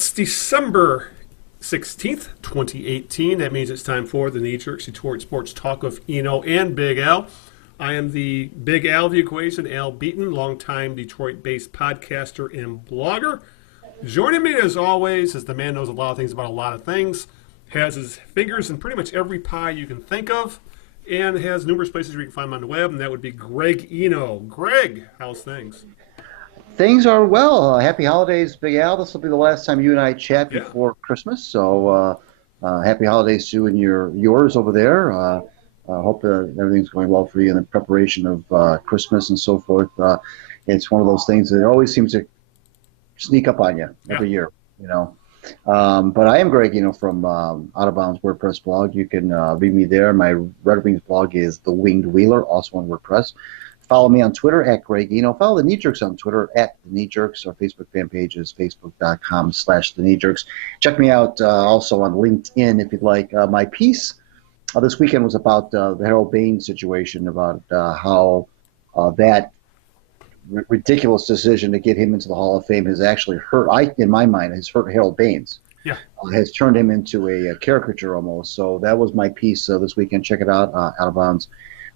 It's December 16th, 2018. That means it's time for the Knee Jerks Detroit Sports Talk with Eno and Big Al. I am the Big Al of the equation, Al Beaton, longtime Detroit-based podcaster and blogger. Joining me, as always, is the man who knows a lot of things about a lot of things, has his fingers in pretty much every pie you can think of, and has numerous places where you can find him on the web, and that would be Greg Eno. Greg, how's things? Things are well. Happy holidays, Big Al. This will be the last time you and I chat before Christmas. So happy holidays to you and yours over there. I hope everything's going well for you in the preparation of Christmas and so forth. It's one of those things that always seems to sneak up on you every year, you know. But I am Greg, from Out of Bounds WordPress blog. You can read me there. My Red Wings blog is The Winged Wheeler, also on WordPress. Follow me on Twitter at Greg Eno. Follow the Knee Jerks on Twitter at the Knee Jerks. Our Facebook fan page is facebook.com/the Knee Jerks. Check me out also on LinkedIn if you'd like. My piece this weekend was about the Harold Baines situation, about how that ridiculous decision to get him into the Hall of Fame has actually hurt, in my mind, has hurt Harold Baines. Yeah. Has turned him into a caricature almost. So that was my piece this weekend. Check it out, Out of Bounds.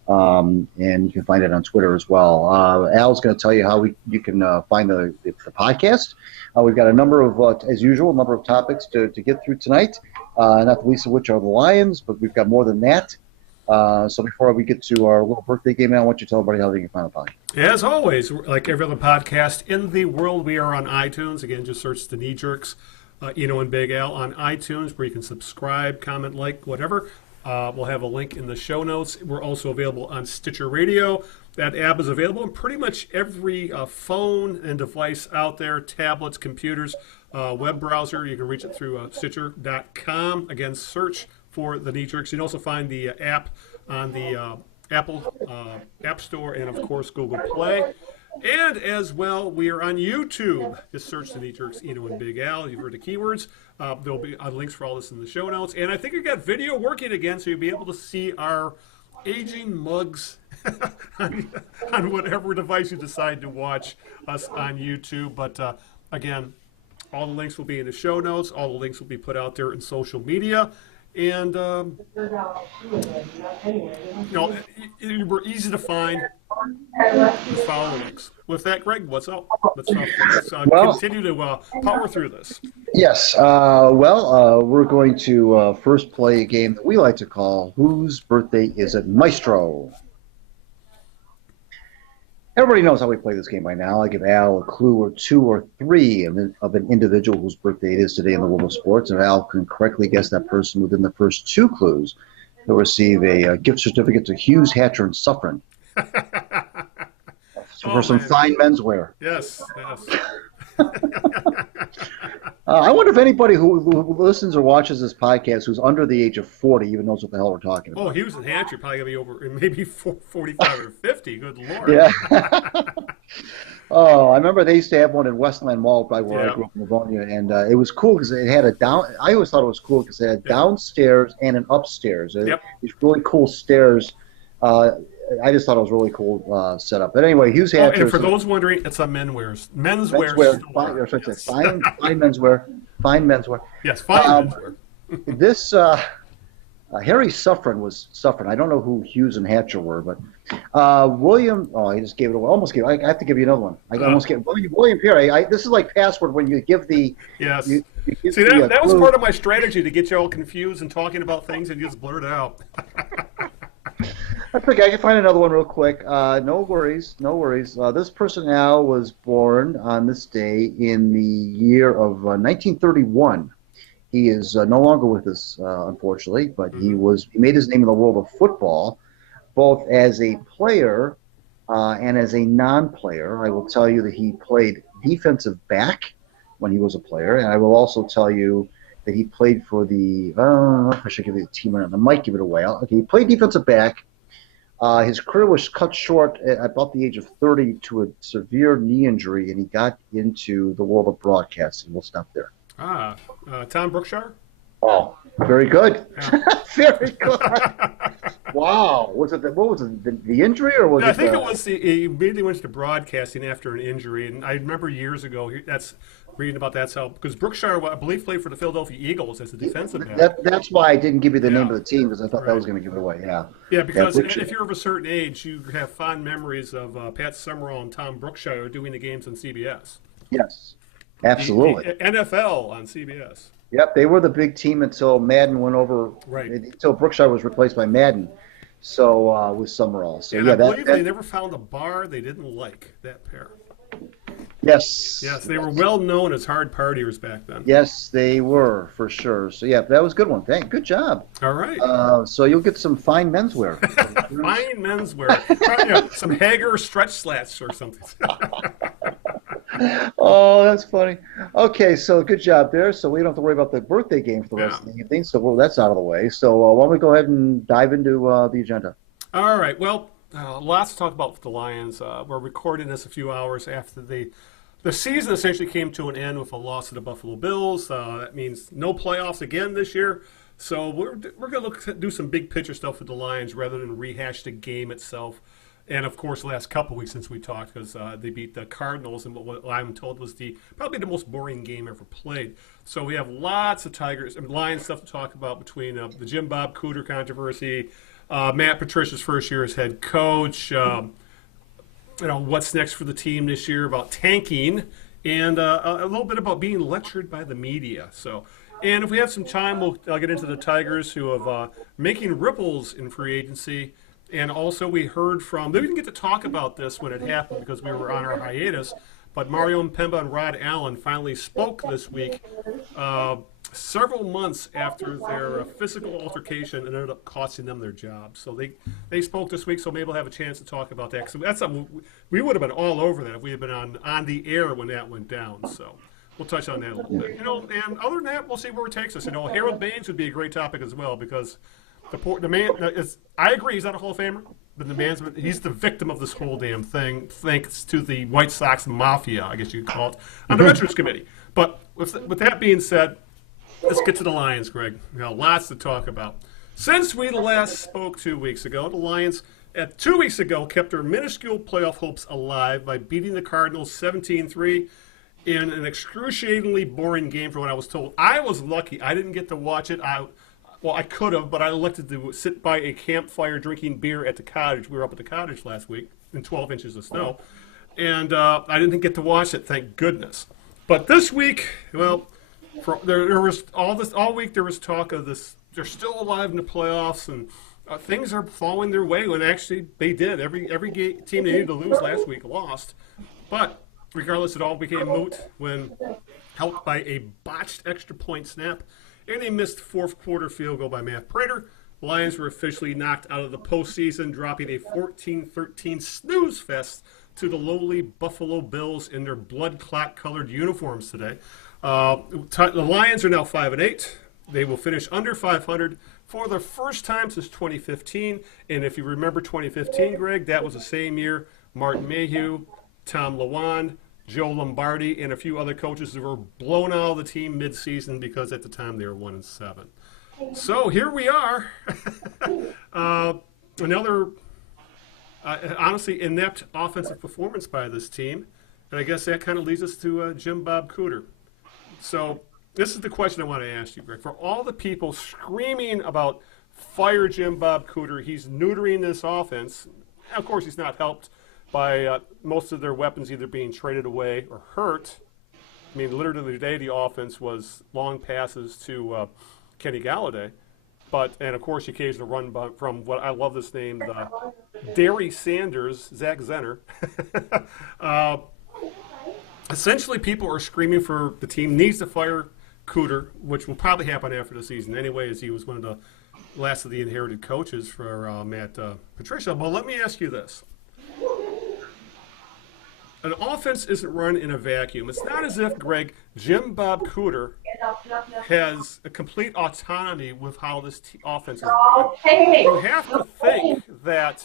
And you can find it on Twitter as well. Al's going to tell you how you can find the podcast. We've got a number of, as usual, a number of topics to get through tonight, not the least of which are the Lions, but we've got more than that. So before we get to our little birthday game, Al, why don't you tell everybody how they can find the podcast? As always, like every other podcast in the world, we are on iTunes. Again, just search the Knee Jerks, Eno and Big Al on iTunes, where you can subscribe, comment, like, whatever. We'll have a link in the show notes. We're also available on Stitcher Radio. That app is available on pretty much every phone and device out there, tablets, computers, web browser. You can reach it through Stitcher.com. Again, search for the Knee Jerks. You can also find the app on the Apple App Store and, of course, Google Play. And as well, we are on YouTube. Just search the Knee Jerks, Eno and Big Al. You've heard the keywords. There'll be links for all this in the show notes. And I think we've got video working again, so you'll be able to see our aging mugs on whatever device you decide to watch us on YouTube. But again, all the links will be in the show notes. All the links will be put out there in social media. And, we're easy to find. Just follow the links. With that, Greg, what's up? Let's continue to power through this. Yes. We're going to first play a game that we like to call Whose Birthday Is It, Maestro? Everybody knows how we play this game by now. I give Al a clue or two or three of an individual whose birthday it is today in the world of sports. If Al can correctly guess that person within the first two clues, he'll receive a gift certificate to Hughes, Hatcher, and Suffren. For some fine menswear. Yes. I wonder if anybody who listens or watches this podcast who's under the age of 40 even knows what the hell we're talking about. Oh, Hughes and Hatcher probably going to be over maybe 45 or 50. Good Lord. Yeah. I remember they used to have one in Westland Mall where I grew up in Livonia, and it was cool because it had I always thought it was cool because it had downstairs and an upstairs. These really cool stairs. I just thought it was really cool setup. But anyway, Hughes Hatcher. And for those wondering, it's a menswear store. Fine menswear. Fine menswear. Yes, fine menswear. This Harry Suffren was Suffren. I don't know who Hughes and Hatcher were, but William. Oh, I just gave it away. Almost gave. I have to give you another one. I almost gave William Pierre. This is like password when you give the. Yes. That was part of my strategy to get you all confused and talking about things and just blurt it out. I think I can find another one real quick. No worries. This person now was born on this day in the year of 1931. He is no longer with us, unfortunately, but he made his name in the world of football, both as a player and as a non-player. I will tell you that he played defensive back when he was a player, and I will also tell you that he played for the I should give you the team. I might give it away. Okay, he played defensive back. His career was cut short at about the age of 30 to a severe knee injury, and he got into the world of broadcasting. We'll stop there. Tom Brookshire? Oh, very good. Yeah. Very good. Wow. What was it? The injury or was I it think it was he immediately went to broadcasting after an injury, and I remember years ago that's reading about that's how because Brookshire, I believe, played for the Philadelphia Eagles as a defensive back. That's why I didn't give you the name Yeah. of the team because I thought that Right. was going to give it away. Yeah. Yeah, Yeah. because if you're of a certain age, you have fond memories of Pat Summerall and Tom Brookshire doing the games on CBS. Yes. Absolutely. The NFL on CBS. Yep. They were the big team until Madden went over. Right. Until Brookshire was replaced by Madden. So with Summerall. So And yeah, I believe that they never found a bar they didn't like, that pair. yes. Yes, they were well known as hard partiers back then. Yes, they were for sure. So yeah, that was a good one. Good job. All right. So you'll get some fine menswear. Fine menswear. Some Hager stretch slats or something. Oh, that's funny. Okay, so good job there. So we don't have to worry about the birthday game for the rest of the evening. So that's out of the way. So why don't we go ahead and dive into the agenda? All right. Well, lots to talk about with the Lions. We're recording this a few hours after the season essentially came to an end with a loss to the Buffalo Bills. That means no playoffs again this year. So we're going to do some big picture stuff with the Lions rather than rehash the game itself. And, of course, the last couple weeks since we talked because they beat the Cardinals in what I'm told was probably the most boring game ever played. So we have lots of Lions stuff to talk about between the Jim Bob Cooter controversy, Matt Patricia's first year as head coach, what's next for the team this year about tanking, and a little bit about being lectured by the media. So, and if we have some time, I'll get into the Tigers who have making ripples in free agency. And also we heard from, they didn't get to talk about this when it happened because we were on our hiatus, but Mario Mpemba and Rod Allen finally spoke this week several months after their physical altercation and ended up costing them their jobs. So they spoke this week, so maybe we'll have a chance to talk about that. So that's something we would have been all over that if we had been on the air when that went down. So we'll touch on that a little bit. And other than that, we'll see where it takes us. Harold Baines would be a great topic as well because the man is. I agree, he's not a Hall of Famer, but he's the victim of this whole damn thing, thanks to the White Sox mafia, I guess you could call it, on the Veterans Committee. But with that being said, let's get to the Lions, Greg. Lots to talk about. Since we last spoke 2 weeks ago, the Lions, 2 weeks ago, kept their minuscule playoff hopes alive by beating the Cardinals 17-3 in an excruciatingly boring game from what I was told. I was lucky. I didn't get to watch it. I could have, but I elected to sit by a campfire drinking beer at the cottage. We were up at the cottage last week in 12 inches of snow. And I didn't get to watch it, thank goodness. But this week, well, there was all week there was talk of this. They're still alive in the playoffs, and things are falling their way. When actually they did. Every team they needed to lose last week lost. But regardless, it all became moot when helped by a botched extra point snap and a missed fourth quarter field goal by Matt Prater. The Lions were officially knocked out of the postseason, dropping a 14-13 snooze fest to the lowly Buffalo Bills in their blood clot colored uniforms today. The Lions are now 5-8. They will finish under 500 for the first time since 2015. And if you remember 2015, Greg, that was the same year Martin Mayhew, Tom Lewand, Joe Lombardi, and a few other coaches were blown out of the team mid-season because at the time they were 1-7. So here we are. Another, honestly, inept offensive performance by this team. And I guess that kind of leads us to Jim Bob Cooter. So this is the question I want to ask you, Greg. For all the people screaming about fire Jim Bob Cooter, he's neutering this offense. Of course, he's not helped by most of their weapons either being traded away or hurt. I mean, literally today the offense was long passes to Kenny Galladay. And, of course, you occasionally run from what I love this name, the Derry Sanders, Zach Zenner. Essentially, people are screaming for the team needs to fire Cooter, which will probably happen after the season anyway, as he was one of the last of the inherited coaches for Matt Patricia. But let me ask you this. An offense isn't run in a vacuum. It's not as if, Greg, Jim Bob Cooter has a complete autonomy with how this offense is run. You have to think that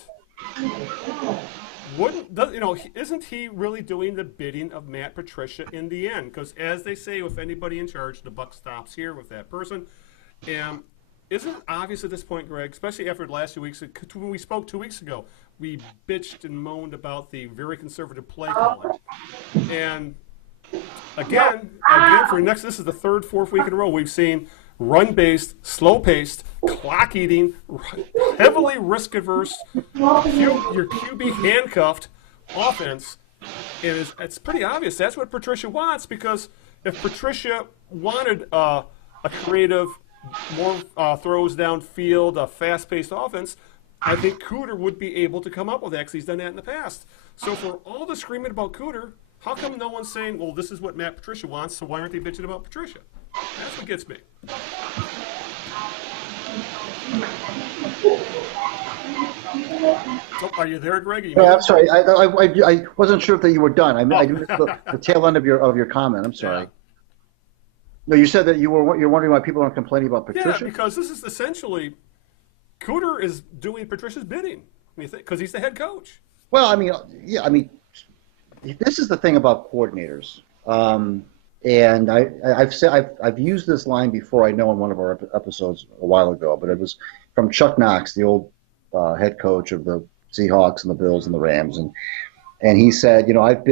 isn't he really doing the bidding of Matt Patricia in the end? Because as they say, with anybody in charge, the buck stops here with that person. And isn't it obvious at this point, Greg, especially after the last 2 weeks, when we spoke 2 weeks ago, we bitched and moaned about the very conservative play calling. And again, for next, this is the third, fourth week in a row, we've seen run-based, slow-paced, clock-eating, heavily risk-averse, your QB handcuffed offense. And it's pretty obvious that's what Patricia wants, because if Patricia wanted a creative, more throws downfield, a fast-paced offense, I think Cooter would be able to come up with that, because he's done that in the past. So for all the screaming about Cooter, how come no one's saying, well, this is what Matt Patricia wants, so why aren't they bitching about Patricia? That's what gets me. Oh, are you there, Greg? I'm sorry. I wasn't sure that you were done. I missed the tail end of your comment. I'm sorry. Yeah. No, you said that you're wondering why people aren't complaining about Patricia. Yeah, because this is essentially Cooter is doing Patricia's bidding, because he's the head coach. Well, I mean, this is the thing about coordinators, and I've used this line before. I know in one of our episodes a while ago, but it was from Chuck Knox, the old head coach of the Seahawks and the Bills and the Rams, and he said, I've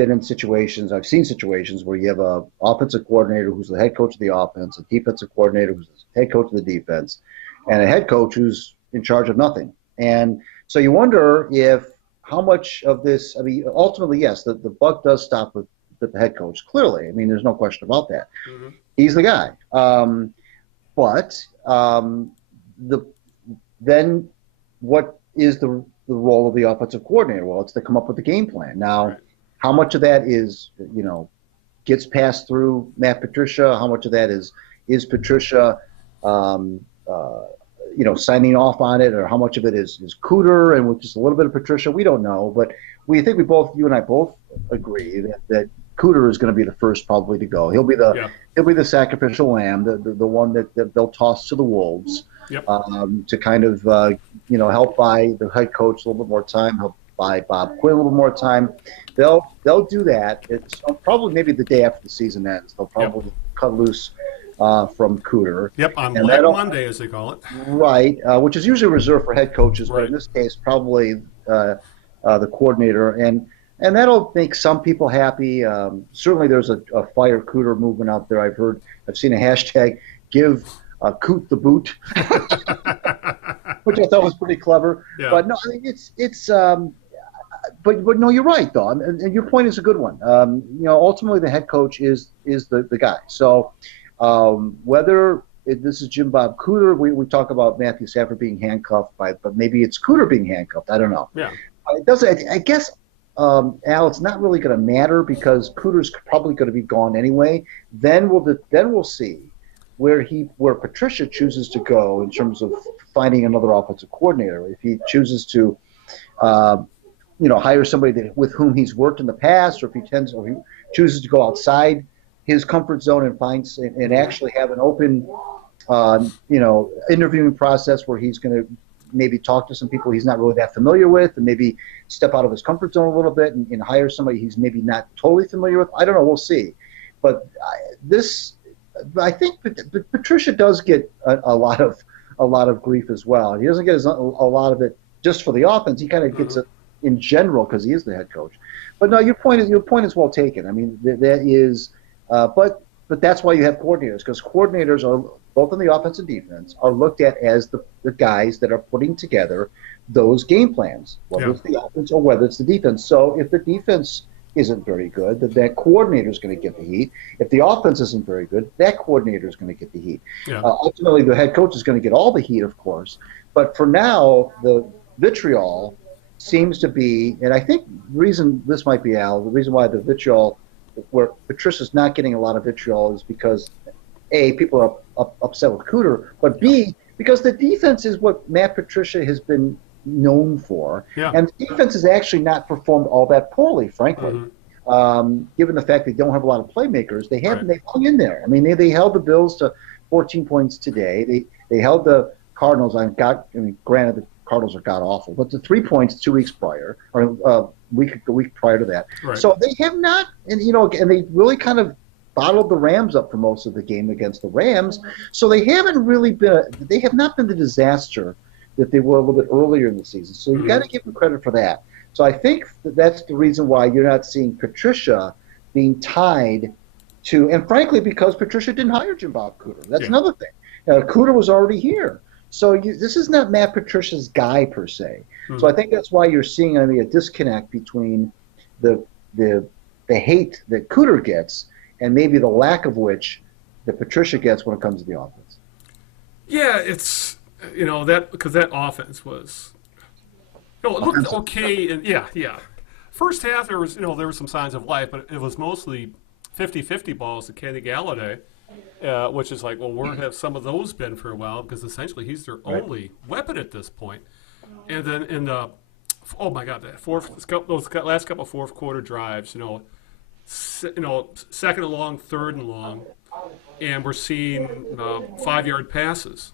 seen situations where you have a offensive coordinator who's the head coach of the offense, a defensive coordinator who's the head coach of the defense, and a head coach who's in charge of nothing. And so you wonder how much of this, ultimately, yes, the buck does stop with the head coach, clearly. There's no question about that. Mm-hmm. He's the guy. Then what is the role of the offensive coordinator? Well, it's to come up with the game plan. Now, right. How much of that is, gets passed through Matt Patricia? How much of that is Patricia, signing off on it, or how much of it is Cooter and with just a little bit of Patricia? We don't know, but you and I both agree that Cooter is going to be the first probably to go. He'll be the sacrificial lamb, the one that they'll toss to the wolves. Yep. To kind of help buy the head coach a little bit more time, help buy Bob Quinn a little more time. They'll do that. It's probably maybe the day after the season ends. They'll probably cut loose from Cooter. Yep, on Black Monday, as they call it. Right, which is usually reserved for head coaches, right. But in this case, probably the coordinator, and that'll make some people happy. Certainly, there's a fire Cooter movement out there. I've seen a hashtag give Coot the boot, which I thought was pretty clever. Yeah. But no, but no, you're right though, and your point is a good one. Ultimately the head coach is the guy. So whether this is Jim Bob Cooter, we talk about Matthew Stafford being handcuffed but maybe it's Cooter being handcuffed. I don't know. Yeah, it doesn't. I guess. Al, it's not really going to matter because Cooter's probably going to be gone anyway. Then we'll see where Patricia chooses to go in terms of finding another offensive coordinator. If he chooses to, hire somebody with whom he's worked in the past, or if he chooses to go outside his comfort zone and actually have an open, interviewing process where he's going to maybe talk to some people he's not really that familiar with, and maybe step out of his comfort zone a little bit and hire somebody he's maybe not totally familiar with. I don't know. We'll see. But I think Patricia does get a lot of grief as well. He doesn't get a lot of it just for the offense. He kind of gets it in general because he is the head coach. But no, your point is well taken. That is, but that's why you have coordinators, because coordinators are both in the offense and defense are looked at as the guys that are putting together those game plans, whether it's the offense or whether it's the defense. So if the defense isn't very good, that coordinator is going to get the heat. If the offense isn't very good, that coordinator is going to get the heat. Yeah. Ultimately, the head coach is going to get all the heat, of course. But for now, the vitriol seems to be, and I think the reason this might be, Al, the reason why the vitriol, where Patricia's not getting a lot of vitriol is because, A, people are upset with Cooter, but B, because the defense is what Matt Patricia has been known for, and the defense has actually not performed all that poorly, frankly. Given the fact they don't have a lot of playmakers, they hung in there. They held the Bills to 14 points today. They held the Cardinals. Granted, the Cardinals are god awful, but the 3 points 2 weeks prior, or the week prior to that. Right. So they have not, and they really kind of bottled the Rams up for most of the game against the Rams. So they have not been the disaster that they were a little bit earlier in the season. So you've got to give them credit for that. So I think that's the reason why you're not seeing Patricia being tied to, and frankly, because Patricia didn't hire Jim Bob Cooter. That's another thing. Cooter was already here. So this is not Matt Patricia's guy per se. So I think that's why you're seeing a disconnect between the hate that Cooter gets and maybe the lack of which that Patricia gets when it comes to the offense. Yeah, it's that because that offense was it looked okay, and first half there was there were some signs of life, but it was mostly 50-50 balls to Kenny Galladay. Which is like, well, where have some of those been for a while? Because essentially he's their only weapon at this point. And then in the, oh my God, those last couple of fourth quarter drives, second and long, third and long, and we're seeing 5-yard passes,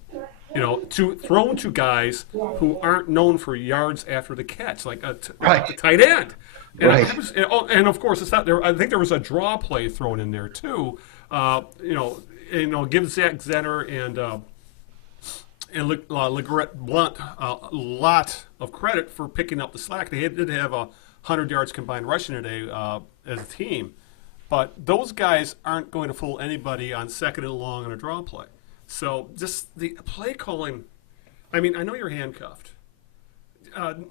thrown to guys who aren't known for yards after the catch, like a tight end. And, and of course, it's not there. I think there was a draw play thrown in there too. Give Zach Zenner and LeGarrette Blount a lot of credit for picking up the slack. They did have 100 yards combined rushing today as a team, but those guys aren't going to fool anybody on second and long on a draw play. So just the play calling. I mean, I know you're handcuffed,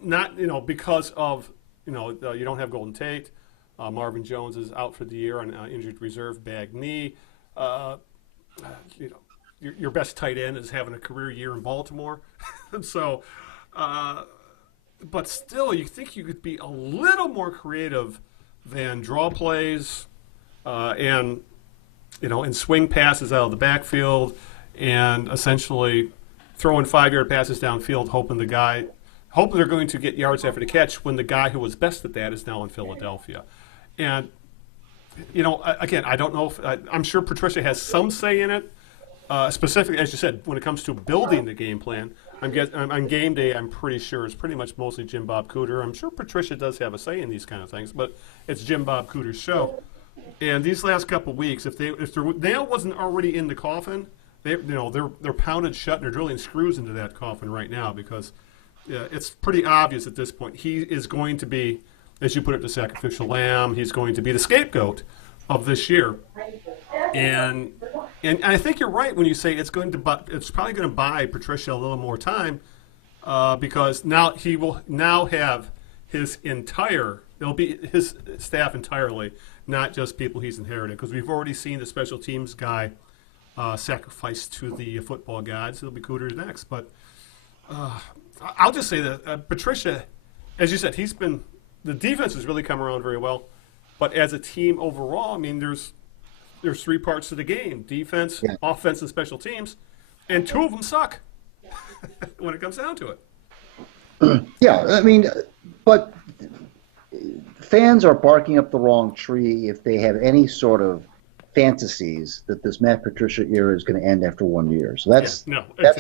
not because of you don't have Golden Tate. Marvin Jones is out for the year on injured reserve, bag knee. Your best tight end is having a career year in Baltimore. So, but still, you think you could be a little more creative than draw plays and swing passes out of the backfield and essentially throwing 5-yard passes downfield, hoping they're going to get yards after the catch when the guy who was best at that is now in Philadelphia. And again, I don't know if I'm sure Patricia has some say in it. Specifically, as you said, when it comes to building the game plan, on game day, I'm pretty sure it's pretty much mostly Jim Bob Cooter. I'm sure Patricia does have a say in these kind of things, but it's Jim Bob Cooter's show. And these last couple of weeks, if their nail wasn't already in the coffin, they're pounded shut and they're drilling screws into that coffin right now because it's pretty obvious at this point he is going to be, as you put it, the sacrificial lamb. He's going to be the scapegoat of this year. And I think you're right when you say it's probably going to buy Patricia a little more time because now he will have it'll be his staff entirely, not just people he's inherited. Because we've already seen the special teams guy sacrificed to the football gods. It'll be Cooter next. But I'll just say that Patricia, as you said, the defense has really come around very well. But as a team overall, I mean, there's 3 parts to the game: defense, offense, and special teams, and 2 of them suck when it comes down to it. Yeah, I mean, but fans are barking up the wrong tree if they have any sort of fantasies that this Matt Patricia era is going to end after 1 year. So that's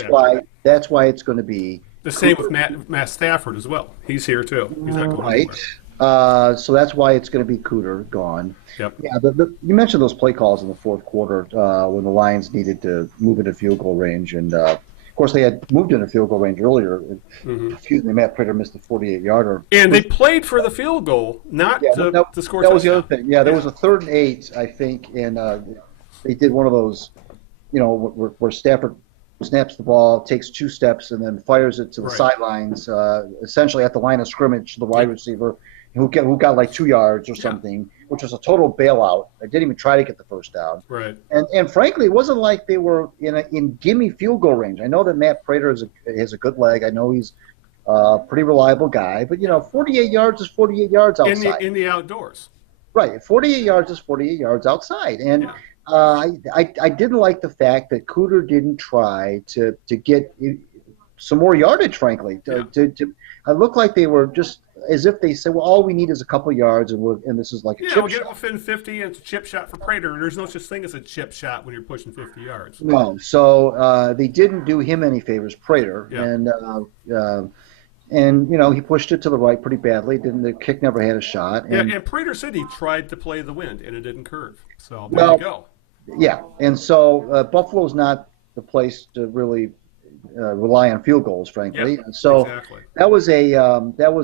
why it's going to be the same with Matt Stafford as well. He's here too. He's not going anywhere. So that's why it's going to be Cooter gone. Yep. Yeah, you mentioned those play calls in the fourth quarter when the Lions needed to move into field goal range, and of course they had moved into field goal range earlier. Excuse me, Matt Prater missed a 48-yarder. And they played for the field goal, not to score. That was the other thing. Yeah, there was a 3rd and 8, I think, and they did one of those, where Stafford snaps the ball, takes 2 steps, and then fires it to the sidelines, essentially at the line of scrimmage to the wide receiver, who got like 2 yards or something, which was a total bailout. I didn't even try to get the first down. Right. And frankly, it wasn't like they were in gimme field goal range. I know that Matt Prater has a good leg. I know he's a pretty reliable guy, but 48 yards is 48 yards outside. In the outdoors. Right. 48 yards is 48 yards outside. And I didn't like the fact that Cooter didn't try to get some more yardage, frankly. I looked like they were just as if they said, well, all we need is a couple yards, and this is like a chip we'll get shot. it within 50, and it's a chip shot for Prater. There's no such thing as a chip shot when you're pushing 50 yards. No, so they didn't do him any favors, Prater, and he pushed it to the right pretty badly. The kick never had a shot. Yeah, And and Prater City tried to play the wind, and it didn't curve. So there you well, go. yeah, and so Buffalo's not the place to really rely on field goals, frankly. Yeah, So exactly. that was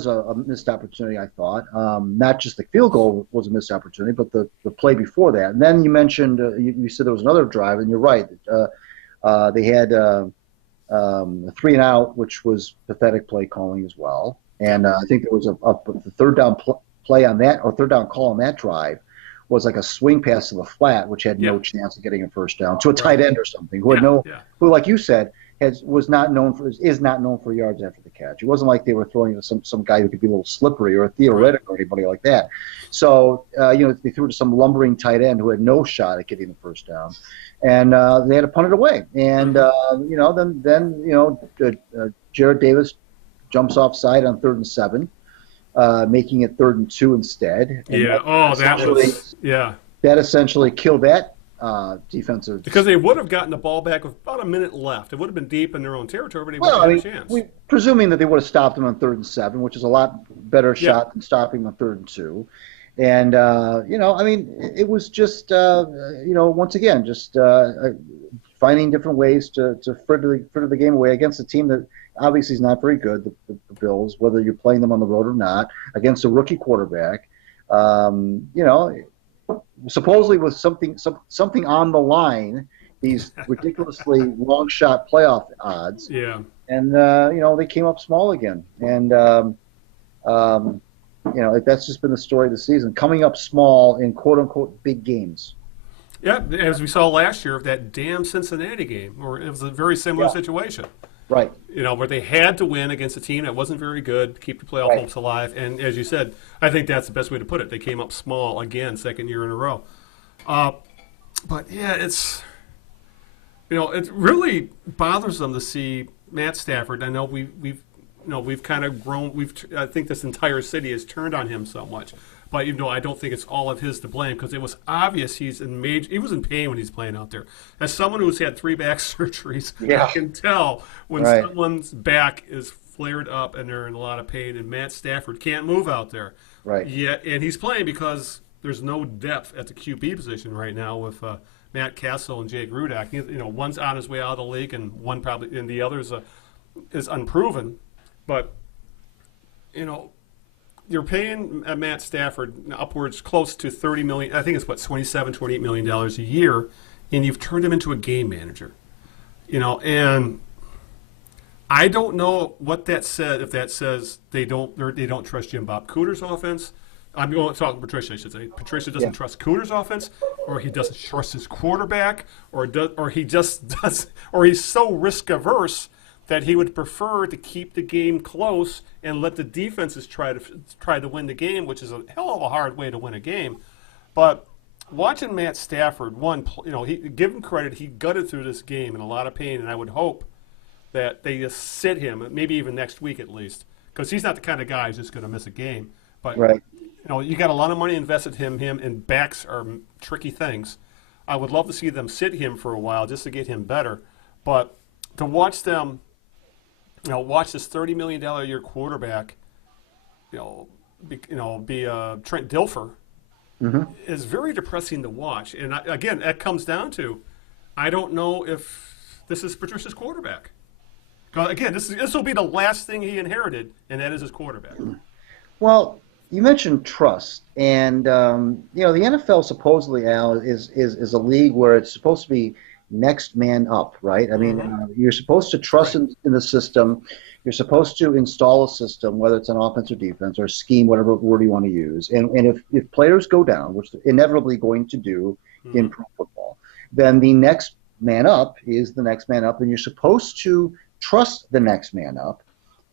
a missed opportunity, I thought. Not just the field goal was a missed opportunity, but the play before that. And then you mentioned you said there was another drive, and you're right. They had a 3-and-out, which was pathetic play calling as well. And I think there was the third down play on that, or third down call on that drive was like a swing pass to the flat, which had no chance of getting a first down to a tight end or something who had who, like you said, is not known for yards after the catch. It wasn't like they were throwing to some guy who could be a little slippery or a theoretic or anybody like that. So they threw to some lumbering tight end who had no shot at getting the first down, and they had to punt it away. And then Jared Davis jumps offside on 3rd and 7. Making it 3rd and 2 instead. And that essentially killed that defensive. Because they would have gotten the ball back with about a minute left. It would have been deep in their own territory, but they wouldn't have a chance. Presuming that they would have stopped him on 3rd and 7, which is a lot better shot than stopping him on 3rd and 2. And it was just once again just finding different ways to fritter the game away against a team that obviously is not very good, the Bills, whether you're playing them on the road or not, against a rookie quarterback. Supposedly with something on the line, these ridiculously long shot playoff odds. Yeah. And they came up small again. And that's just been the story of the season, coming up small in quote unquote big games. Yeah, as we saw last year of that damn Cincinnati game, where it was a very similar situation. Right. Where they had to win against a team that wasn't very good to keep the playoff hopes alive. And as you said, I think that's the best way to put it. They came up small again, second year in a row. But yeah, it really bothers them to see Matt Stafford. I know we've kind of grown. I think this entire city has turned on him so much. But I don't think it's all of his to blame, because it was obvious he was in pain when he's playing out there. As someone who's had 3 back surgeries, I can tell when someone's back is flared up and they're in a lot of pain, and Matt Stafford can't move out there. Right. Yeah, and he's playing because there's no depth at the QB position right now with Matt Castle and Jake Rudak. One's on his way out of the league, and the other is unproven. But you're paying Matt Stafford upwards close to $30 million. I think it's $27-28 million a year, and you've turned him into a game manager. And I don't know what that said. If that says they don't trust Jim Bob Cooter's offense. I'm going to talk Patricia, I should say. Patricia doesn't trust Cooter's offense, or he doesn't trust his quarterback, or he's so risk averse that he would prefer to keep the game close and let the defenses try to win the game, which is a hell of a hard way to win a game. But watching Matt Stafford, give him credit, he gutted through this game in a lot of pain, and I would hope that they just sit him, maybe even next week at least, because he's not the kind of guy who's just going to miss a game. But you got a lot of money invested in him, and backs are tricky things. I would love to see them sit him for a while just to get him better, but to watch them. Watch this $30 million a year quarterback, be Trent Dilfer, is very depressing to watch. And again, that comes down to, I don't know if this is Patricia's quarterback. Again, this will be the last thing he inherited, and that is his quarterback. Well, you mentioned trust, and the NFL supposedly, Al, is a league where it's supposed to be next man up, right? I mean, you're supposed to trust in the system. You're supposed to install a system, whether it's an offense or defense or a scheme, whatever word you want to use. And if players go down, which they're inevitably going to do in pro football, then the next man up is the next man up, and you're supposed to trust the next man up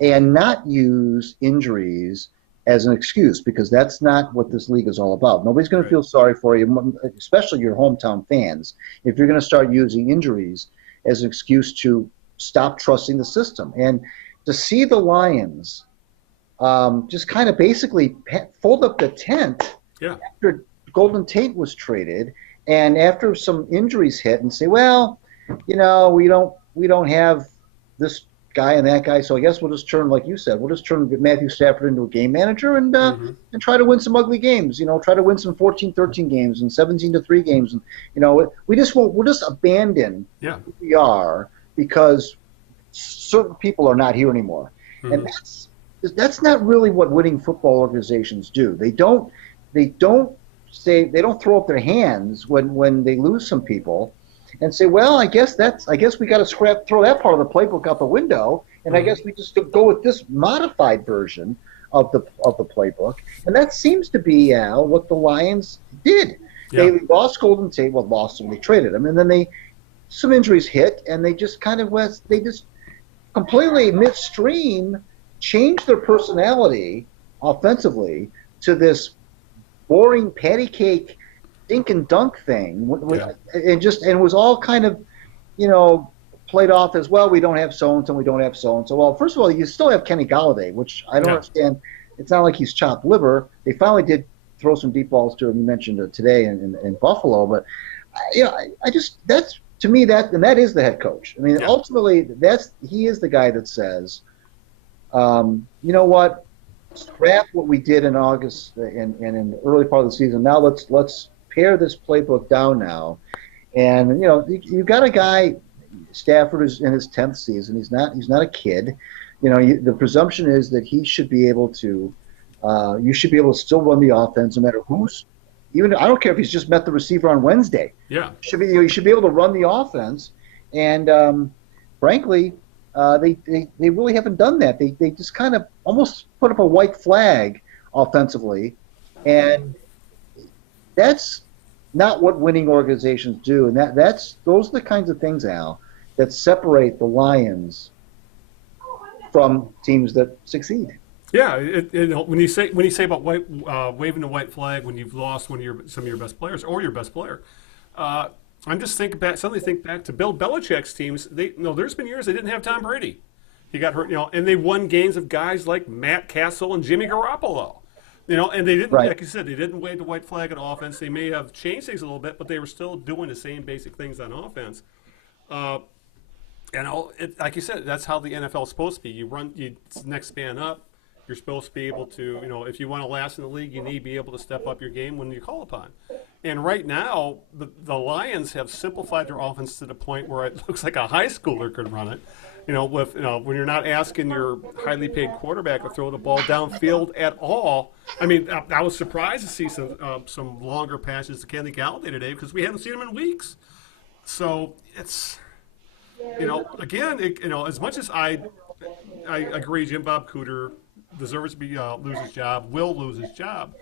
and not use injuries as an excuse, because that's not what this league is all about. Nobody's going to feel sorry for you, especially your hometown fans, if you're going to start using injuries as an excuse to stop trusting the system. And to see the Lions just kind of basically fold up the tent after Golden Tate was traded, and after some injuries hit, and say, well, we don't have this guy and that guy. So I guess we'll just turn, like you said, we'll just turn Matthew Stafford into a game manager and try to win some ugly games. Try to win some 14-13 games and 17-3 games. And we just won't. We'll just abandon who we are because certain people are not here anymore. And that's not really what winning football organizations do. They don't throw up their hands when they lose some people and say, well, I guess we got to throw that part of the playbook out the window, and I guess we just go with this modified version of the playbook. And that seems to be, Al, what the Lions did. Yeah. They lost Golden Tate. Well, lost him. They traded him, and then some injuries hit, and they just completely midstream changed their personality offensively to this boring patty cake dink and dunk thing, and it was all kind of, played off as, well, we don't have so-and-so, we don't have so-and-so. Well, first of all, you still have Kenny Golladay, which I don't understand. It's not like he's chopped liver. They finally did throw some deep balls to him. You mentioned it today in Buffalo, but that's, to me, that is the head coach. I mean, ultimately, he is the guy that says, you know what, scrap what we did in August and in the early part of the season. Now let's pare this playbook down now. And you've got a guy, Stafford is in his 10th season. He's not a kid. The presumption is that he should be able to. You should be able to still run the offense no matter who's. Even I don't care if he's just met the receiver on Wednesday. Yeah, you should be able to run the offense. And frankly, they really haven't done that. They just kind of almost put up a white flag offensively, and that's not what winning organizations do. And those are the kinds of things, Al, that separate the Lions from teams that succeed. Yeah, when you say about waving the white flag when you've lost some of your best players or your best player, I'm just thinking back to Bill Belichick's teams. There's been years they didn't have Tom Brady. He got hurt, and they won games of guys like Matt Castle and Jimmy Garoppolo. And they didn't, like you said, they didn't wave the white flag on offense. They may have changed things a little bit, but they were still doing the same basic things on offense. Like you said, that's how the NFL is supposed to be. It's next man up. You're supposed to be able to, if you want to last in the league, you need to be able to step up your game when you call upon. And right now, the Lions have simplified their offense to the point where it looks like a high schooler could run it. When you're not asking your highly paid quarterback to throw the ball downfield at all. I mean, I was surprised to see some longer passes to Kenny Golladay today because we haven't seen him in weeks. So it's, again, as much as I agree, Jim Bob Cooter deserves to lose his job, will lose his job.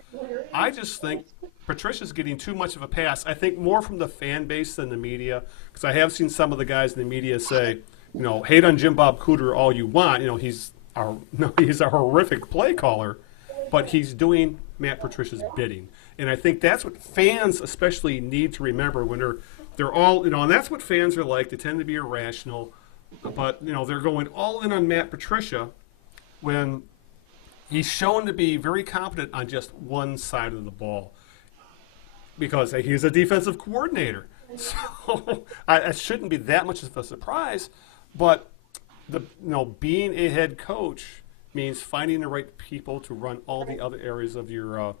I just think Patricia's getting too much of a pass. I think more from the fan base than the media, because I have seen some of the guys in the media say, hate on Jim Bob Cooter all you want. He's a horrific play caller, but he's doing Matt Patricia's bidding. And I think that's what fans especially need to remember when they're all, and that's what fans are like. They tend to be irrational, but, they're going all in on Matt Patricia when he's shown to be very competent on just one side of the ball because he's a defensive coordinator. So it shouldn't be that much of a surprise, but being a head coach means finding the right people to run all the other areas of your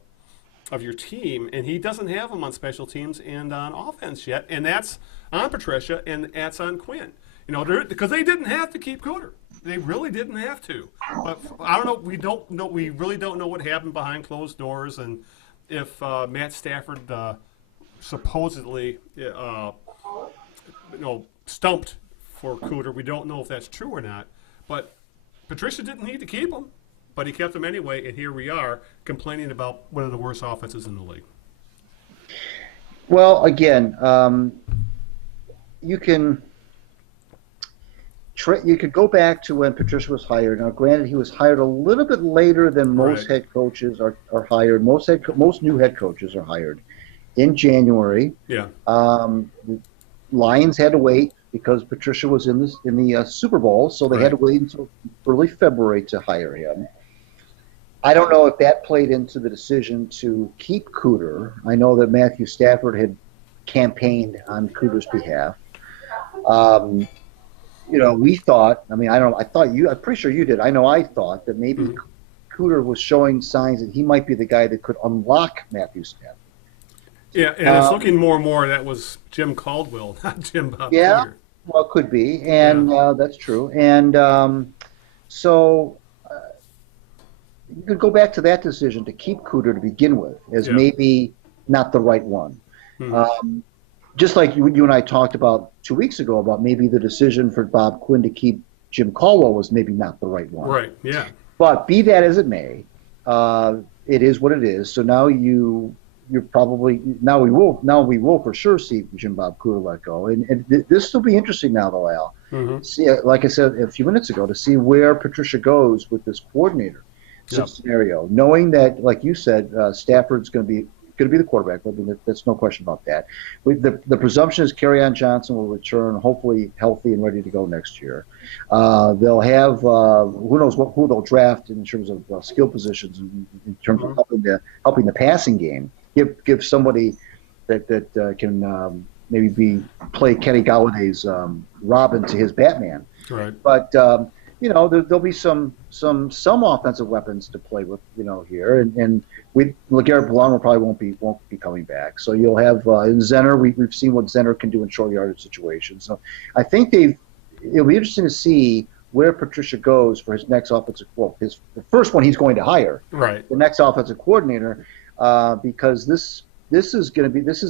team, and he doesn't have them on special teams and on offense yet, and that's on Patricia and that's on Quinn. Because they didn't have to keep Cooter. They really didn't have to. But I don't know. We really don't know what happened behind closed doors, and if Matt Stafford supposedly stumped for Cooter. We don't know if that's true or not. But Patricia didn't need to keep him, but he kept him anyway, and here we are complaining about one of the worst offenses in the league. Well, again, you could go back to when Patricia was hired. Now, granted, he was hired a little bit later than most head coaches are hired. Most new head coaches are hired in January. Yeah. The Lions had to wait because Patricia was in the Super Bowl, so they had to wait until early February to hire him. I don't know if that played into the decision to keep Cooter. I know that Matthew Stafford had campaigned on Cooter's behalf. we thought. I mean, I don't. I thought you. I'm pretty sure you did. I know. I thought that maybe Cooter was showing signs that he might be the guy that could unlock Matthew Stafford. Yeah, and it's looking more and more that was Jim Caldwell, not Jim Bob Yeah, Cooter. well, it could be, and that's true. And so you could go back to that decision to keep Cooter to begin with as maybe not the right one. Just like you and I talked about 2 weeks ago about maybe the decision for Bob Quinn to keep Jim Caldwell was maybe not the right one. Right, yeah. But be that as it may, it is what it is. So now you're probably now we will for sure see Jim Bob Cooter let go, and this will be interesting now though, Al. See, like I said a few minutes ago, to see where Patricia goes with this coordinator scenario, knowing that, like you said, Stafford's going to be the quarterback. I mean, that's no question about that. The presumption is Kerryon Johnson will return, hopefully healthy and ready to go next year. They'll have who knows who they'll draft in terms of skill positions in terms of helping the passing game. Give somebody that can maybe play Kenny Galladay's Robin to his Batman. Right. But there'll be some offensive weapons to play with here, and LeGarrette Blount probably won't be coming back. So you'll have in Zenner. We've seen what Zenner can do in short yardage situations. So I think it'll be interesting to see where Patricia goes for his next offensive. Well, the first one he's going to hire. Right. The next offensive coordinator. Because this is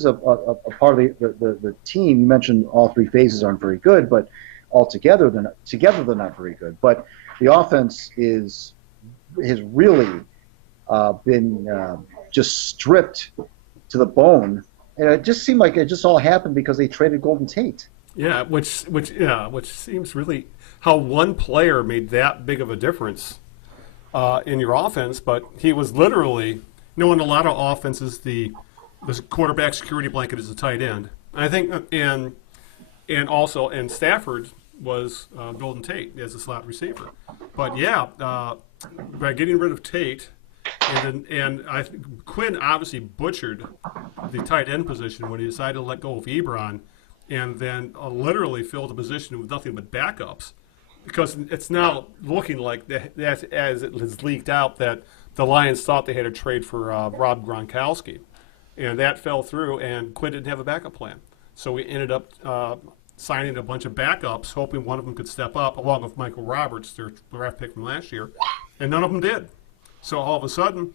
a part of the team. You mentioned all three phases aren't very good, but together they're not very good. But the offense has really been just stripped to the bone, and it just seemed like it just all happened because they traded Golden Tate. Yeah, which seems really how one player made that big of a difference in your offense, but he was literally. In a lot of offenses, the quarterback security blanket is a tight end. I think, and Stafford was Golden Tate as a slot receiver. But by getting rid of Tate, and I think Quinn obviously butchered the tight end position when he decided to let go of Ebron, and then literally filled the position with nothing but backups, because it's now looking like that as it has leaked out that. The Lions thought they had a trade for Rob Gronkowski, and that fell through, and Quinn didn't have a backup plan. So we ended up signing a bunch of backups, hoping one of them could step up, along with Michael Roberts, their draft pick from last year, and none of them did. So all of a sudden,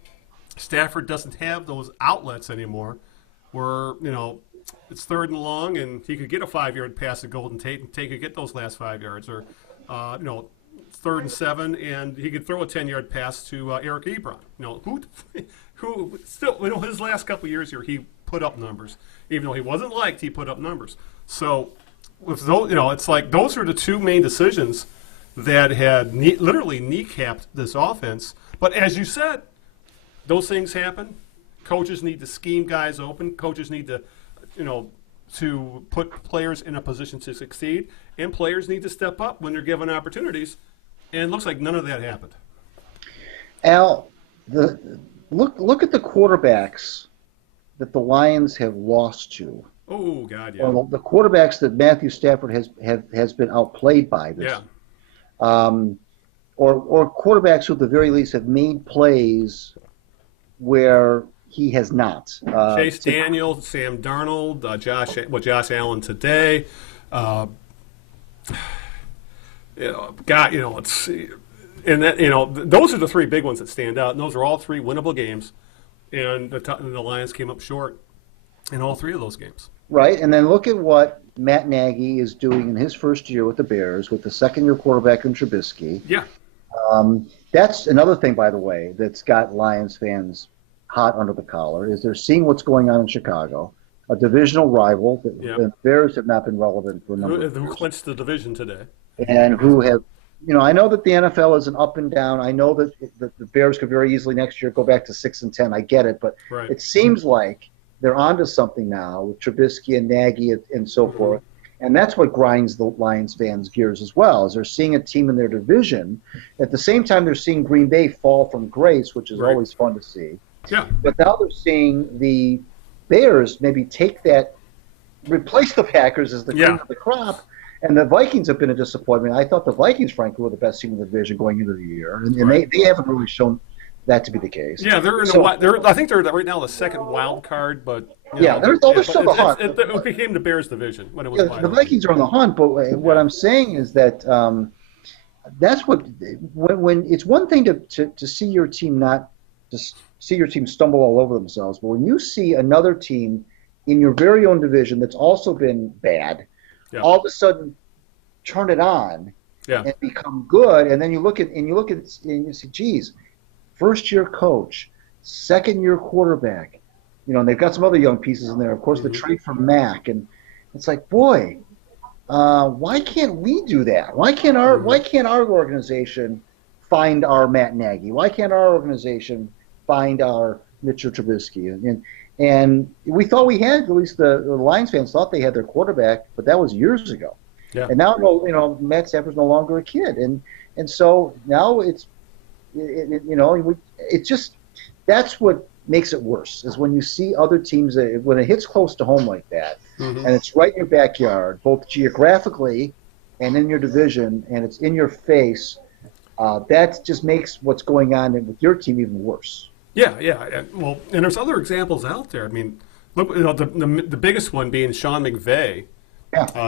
Stafford doesn't have those outlets anymore where, it's 3rd and long, and he could get a 5-yard pass to Golden Tate, and Tate could get those last 5 yards, or, 3rd and 7, and he could throw a 10-yard pass to Eric Ebron. Who still, his last couple of years here, he put up numbers. Even though he wasn't liked, he put up numbers. So, with those, it's like those are the two main decisions that had literally kneecapped this offense. But as you said, those things happen. Coaches need to scheme guys open. Coaches need to, to put players in a position to succeed, and players need to step up when they're given opportunities. And it looks like none of that happened. Al, look at the quarterbacks that the Lions have lost to. Oh God, yeah. Or the quarterbacks that Matthew Stafford has been outplayed by. Or quarterbacks who at the very least have made plays where he has not. Chase Daniel, Sam Darnold, Josh Allen today. Let's see. And that, those are the three big ones that stand out. And those are all three winnable games. And the Lions came up short in all three of those games. Right. And then look at what Matt Nagy is doing in his first year with the Bears with the second-year quarterback in Trubisky. Yeah. That's another thing, by the way, that's got Lions fans hot under the collar, is they're seeing what's going on in Chicago, a divisional rival. The Bears have not been relevant for a number of years. Who clinched the division today. And who have, I know that the NFL is an up and down. I know that the Bears could very easily next year go back to 6-10. I get it, but It seems like they're onto something now with Trubisky and Nagy and so forth. And that's what grinds the Lions fans' gears as well, is they're seeing a team in their division. At the same time, they're seeing Green Bay fall from grace, which is always fun to see. Yeah. But now they're seeing the Bears maybe take that, replace the Packers as the cream of the crop, And the Vikings have been a disappointment. I thought the Vikings, frankly, were the best team in the division going into the year, and they haven't really shown that to be the case. Yeah, they're in I think they're right now the second wild card, but they're still the hunt. It became the Bears division when it was. The Vikings are on the hunt, but what I'm saying is that that's when it's one thing to see your team stumble all over themselves, but when you see another team in your very own division that's also been bad, all of a sudden turn it on and become good, and then you look at and you say, geez, first year coach, second year quarterback, and they've got some other young pieces in there. Of course, the trade for Mack, and it's like, boy, why can't we do that? Why can't our organization find our Matt Nagy? Why can't our organization find our Mitchell Trubisky? And we thought we had, at least the Lions fans thought they had their quarterback, but that was years ago. Yeah. And now, Matt Stafford's no longer a kid, and so now it's just that's what makes it worse is when you see other teams when it hits close to home like that, and it's right in your backyard, both geographically and in your division, and it's in your face. That just makes what's going on with your team even worse. Yeah. And there's other examples out there. I mean, look, the biggest one being Sean McVay.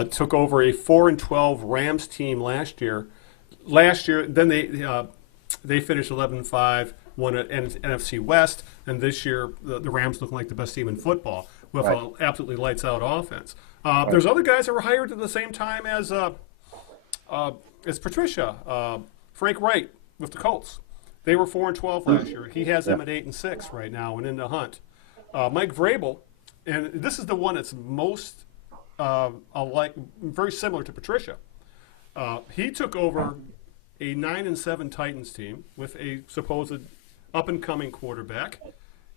Took over a 4-12 Rams team last year. Then they finished 11-5, won an NFC West, and this year the Rams look like the best team in football with an absolutely lights out offense. There's other guys that were hired at the same time as Patricia, Frank Reich with the Colts. They were 4-12 last year. He has them at 8-6 right now and in the hunt. Mike Vrabel, and this is the one that's most very similar to Patricia. He took over a 9-7 Titans team with a supposed up-and-coming quarterback,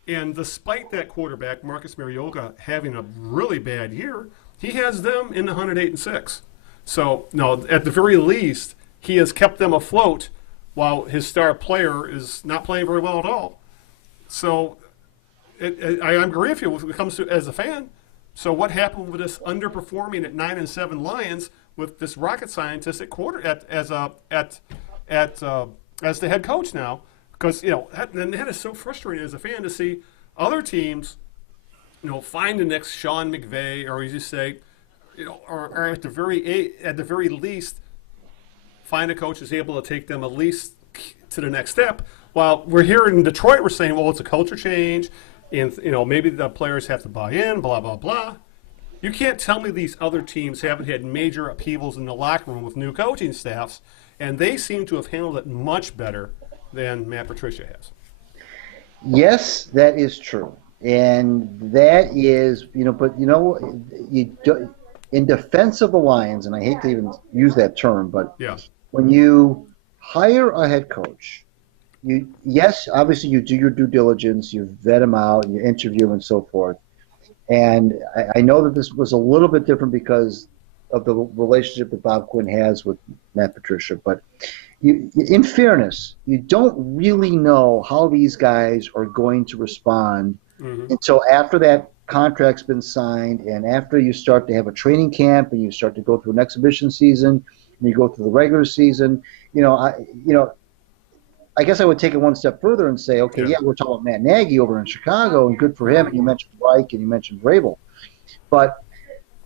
and despite that quarterback, Marcus Mariota, having a really bad year, he has them in the hunt at 8-6. So, no, at the very least, he has kept them afloat while his star player is not playing very well at all. So, I agree with you when it comes to as a fan. So what happened with this underperforming at 9-7 Lions with this rocket scientist at as the head coach now? Because that is so frustrating as a fan to see other teams, find the next Sean McVay, or as you say, or at the very least, find a coach who's able to take them at least to the next step. While we're here in Detroit, we're saying, well, it's a culture change. And, maybe the players have to buy in, blah, blah, blah. You can't tell me these other teams haven't had major upheavals in the locker room with new coaching staffs, and they seem to have handled it much better than Matt Patricia has. Yes, that is true. And that is, in defense of the Lions, and I hate to even use that term, but when you hire a head coach, obviously you do your due diligence, you vet them out, and you interview and so forth. And I know that this was a little bit different because of the relationship that Bob Quinn has with Matt Patricia. But in fairness, you don't really know how these guys are going to respond until after that contract's been signed and after you start to have a training camp and you start to go through an exhibition season and you go through the regular season. I guess I would take it one step further and say, okay, we're talking about Matt Nagy over in Chicago, and good for him. And you mentioned Reich and you mentioned Vrabel, but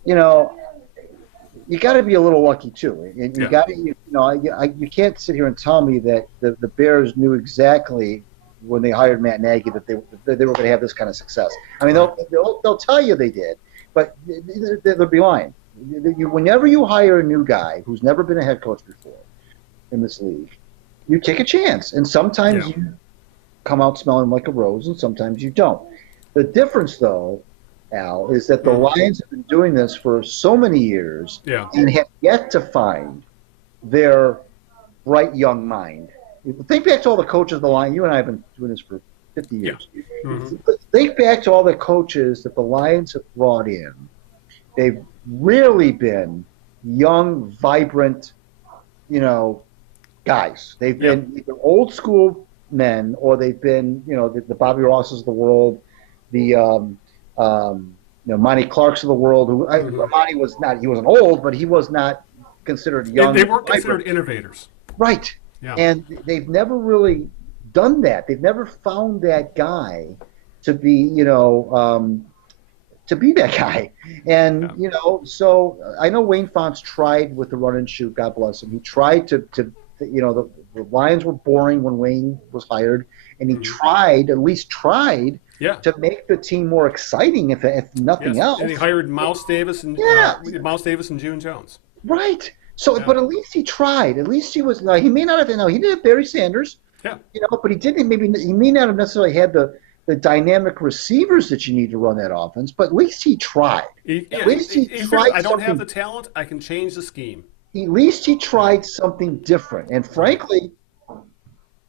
you got to be a little lucky too. And you got to, you can't sit here and tell me that the Bears knew exactly when they hired Matt Nagy that they were going to have this kind of success. I mean, they'll tell you they did, but they'll be lying. Whenever you hire a new guy who's never been a head coach before in this league, you take a chance, and sometimes you come out smelling like a rose, and sometimes you don't. The difference, though, Al, is that the Lions have been doing this for so many years and have yet to find their bright young mind. Think back to all the coaches of the Lions. You and I have been doing this for 50 years. Think back to all the coaches that the Lions have brought in. They've really been young, vibrant, guys. They've been either old school men or they've been, the Bobby Rosses of the world, the Monty Clarks of the world. Who Monty was not. He wasn't old, but he was not considered young. They weren't considered innovators. Right. Yeah. And they've never really done that. They've never found that guy to be, to be that guy. And, so I know Wayne Fontes tried with the run and shoot, God bless him. He tried to the Lions were boring when Wayne was hired, and he at least tried to make the team more exciting, if nothing else. And he hired Mouse Davis and June Jones. Right. So, but at least he tried. At least he was. He may not have. No, he did have Barry Sanders. Yeah. But he didn't. He may not have necessarily had the dynamic receivers that you need to run that offense. But at least he tried. At least he tried. I don't have the talent. I can change the scheme. At least he tried something different. And frankly,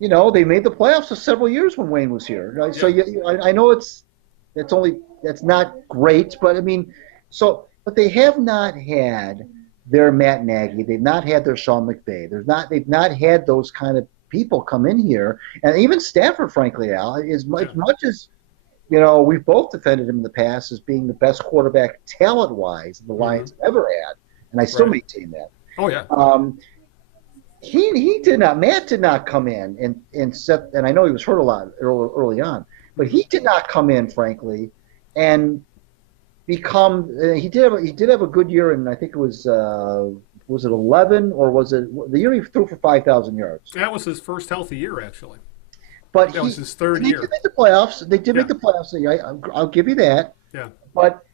they made the playoffs for several years when Wayne was here. Right? So I know that's not great, but but they have not had their Matt Nagy. They've not had their Sean McVay. They've not had those kind of people come in here. And even Stafford, frankly, Al, as much as we've both defended him in the past as being the best quarterback talent-wise the Lions have ever had, and I still maintain that. Oh yeah. He did not. Matt did not come in and set. And I know he was hurt a lot early on, but he did not come in, frankly, and become. He did have a good year, and I think it was it 11 or was it the year he threw for 5,000 yards? That was his first healthy year, actually. But that was his third year. They did make the playoffs. They did make the playoffs. I'll give you that. Yeah. But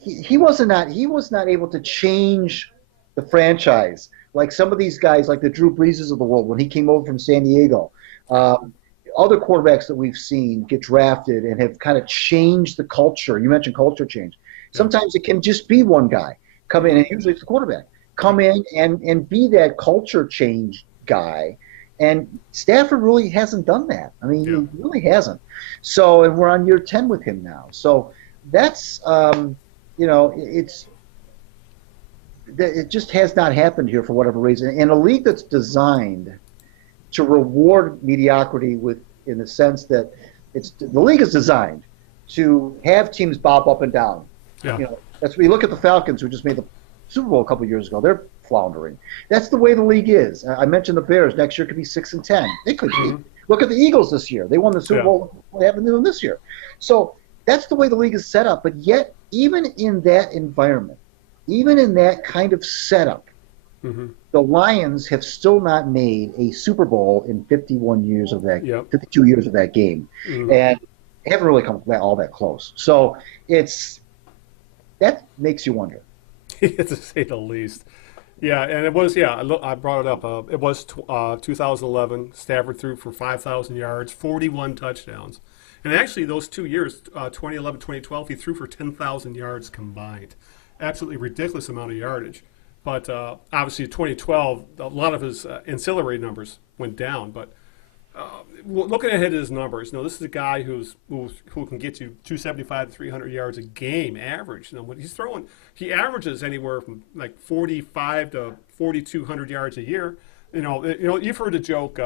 he was not able to change the franchise like some of these guys, like the Drew Breeses of the world when he came over from San Diego. Other quarterbacks that we've seen get drafted and have kind of changed the culture. You mentioned culture change. Sometimes it can just be one guy come in, and usually it's the quarterback, come in and be that culture change guy. And Stafford really hasn't done that. He really hasn't. So, and we're on year 10 with him now. So that's, it just has not happened here for whatever reason. In a league that's designed to reward mediocrity in the sense that the league is designed to have teams bob up and down. Yeah. That's when you look at the Falcons, who just made the Super Bowl a couple of years ago. They're floundering. That's the way the league is. I mentioned the Bears. Next year could be 6-10. It could be. Look at the Eagles this year. They won the Super Bowl. What happened to them this year? So that's the way the league is set up. But yet, even in that environment, even in that kind of setup, the Lions have still not made a Super Bowl in 51 years of that, 52 years of that game, and haven't really come all that close. So that makes you wonder. To say the least. Yeah, and it was, I brought it up. It was 2011. Stafford threw for 5,000 yards, 41 touchdowns. And actually, those 2 years, 2011, 2012, he threw for 10,000 yards combined. Absolutely ridiculous amount of yardage. But obviously, 2012, a lot of his ancillary numbers went down. But looking ahead at his numbers, this is a guy who can get you 275 to 300 yards a game average. When he's throwing, he averages anywhere from like 45 to 4,200 yards a year. You've heard the joke.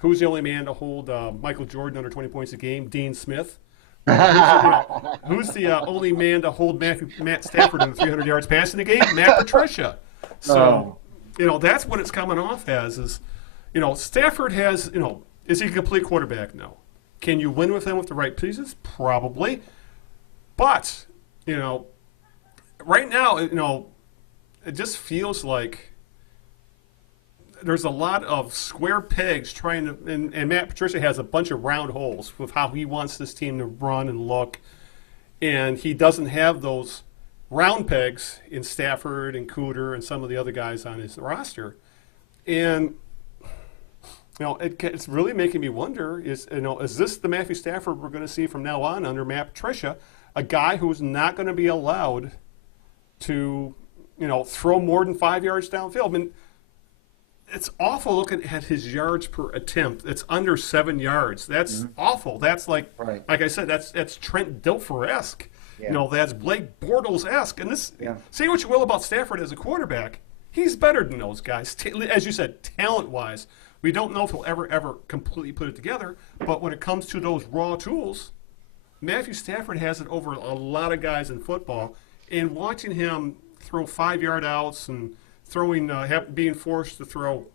Who's the only man to hold Michael Jordan under 20 points a game? Dean Smith. Who's the only man to hold Matt Stafford under 300 yards passing a game? Matt Patricia. So, that's what it's coming off as is, Stafford has, is he a complete quarterback? No. Can you win with him with the right pieces? Probably. But, right now, it just feels like there's a lot of square pegs trying to, and Matt Patricia has a bunch of round holes with how he wants this team to run and look, and he doesn't have those round pegs in Stafford and Cooter and some of the other guys on his roster, and it's really making me wonder: is this the Matthew Stafford we're going to see from now on under Matt Patricia, a guy who's not going to be allowed to, throw more than 5 yards downfield? It's awful looking at his yards per attempt. It's under 7 yards. That's awful. That's like I said, that's Trent Dilfer-esque. Yeah. That's Blake Bortles-esque. And this, say what you will about Stafford as a quarterback, he's better than those guys. As you said, talent-wise, we don't know if he'll ever completely put it together. But when it comes to those raw tools, Matthew Stafford has it over a lot of guys in football. And watching him throw 5-yard outs and being forced to throw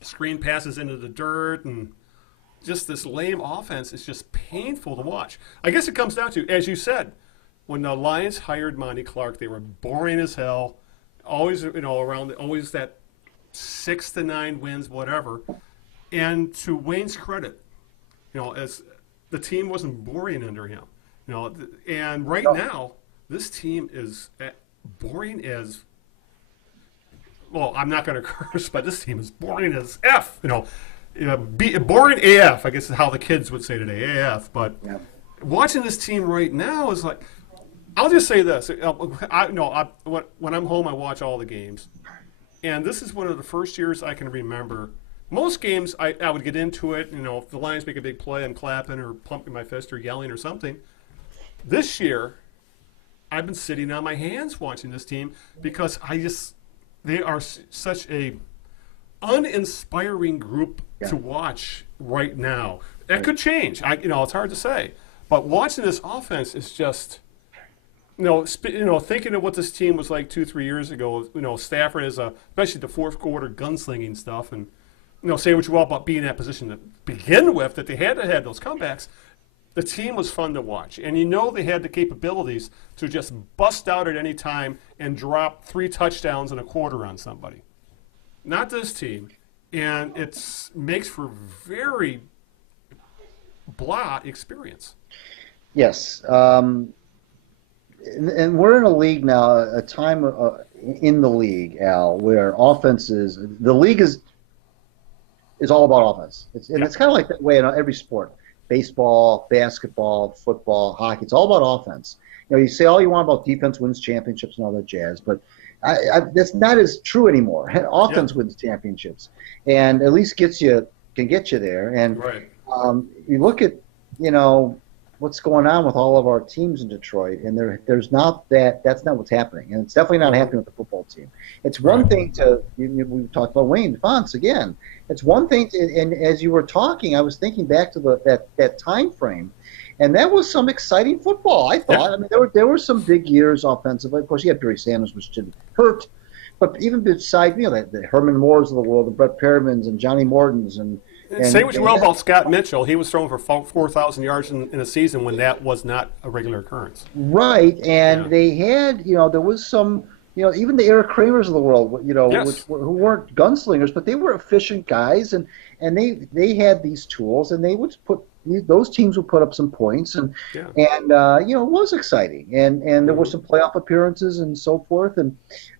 screen passes into the dirt, and just this lame offense is just painful to watch. I guess it comes down to, as you said, when the Lions hired Monty Clark, they were boring as hell. Always, always that 6 to 9 wins, whatever. And to Wayne's credit, as the team wasn't boring under him, and right now this team is boring as. Well, I'm not going to curse, but this team is boring as F. Boring AF, I guess is how the kids would say today, AF. But watching this team right now is like, I'll just say this. When I'm home, I watch all the games. And this is one of the first years I can remember. Most games, I would get into it. If the Lions make a big play, I'm clapping or pumping my fist or yelling or something. This year, I've been sitting on my hands watching this team because they are such a uninspiring group to watch right now. That could change. It's hard to say. But watching this offense is just, thinking of what this team was like 2-3 years ago. Stafford is especially the fourth quarter gunslinging stuff, and say what you will about being in that position to begin with, that they had to have those comebacks. The team was fun to watch, and they had the capabilities to just bust out at any time and drop 3 touchdowns in a quarter on somebody. Not this team, and it makes for very blah experience. Yes, and we're in a league now, a time in the league, Al, where the league is all about offense. It's kind of like that way in every sport. Baseball, basketball, football, hockey. It's all about offense. You say all you want about defense wins championships and all that jazz, but that's not as true anymore. Offense wins championships, and at least can get you there. And you look at what's going on with all of our teams in Detroit, and there's not that's not what's happening, and it's definitely not happening with the football team. It's one thing we talked about Wayne Fonts again. It's one thing and as you were talking, I was thinking back to that time frame, and that was some exciting football, I thought. I mean, there were some big years offensively. Of course, you had Barry Sanders, which didn't hurt, but even beside the Herman Moores of the world, the Brett Perrimans and Johnny Mortons and say what you will about Scott Mitchell. He was throwing for 4,000 yards in a season when that was not a regular occurrence. Right, and they had, there was some, even the Eric Kramers of the world, who weren't gunslingers, but they were efficient guys, and they had these tools, and they would those teams would put up some points, and it was exciting, and there were some playoff appearances and so forth, and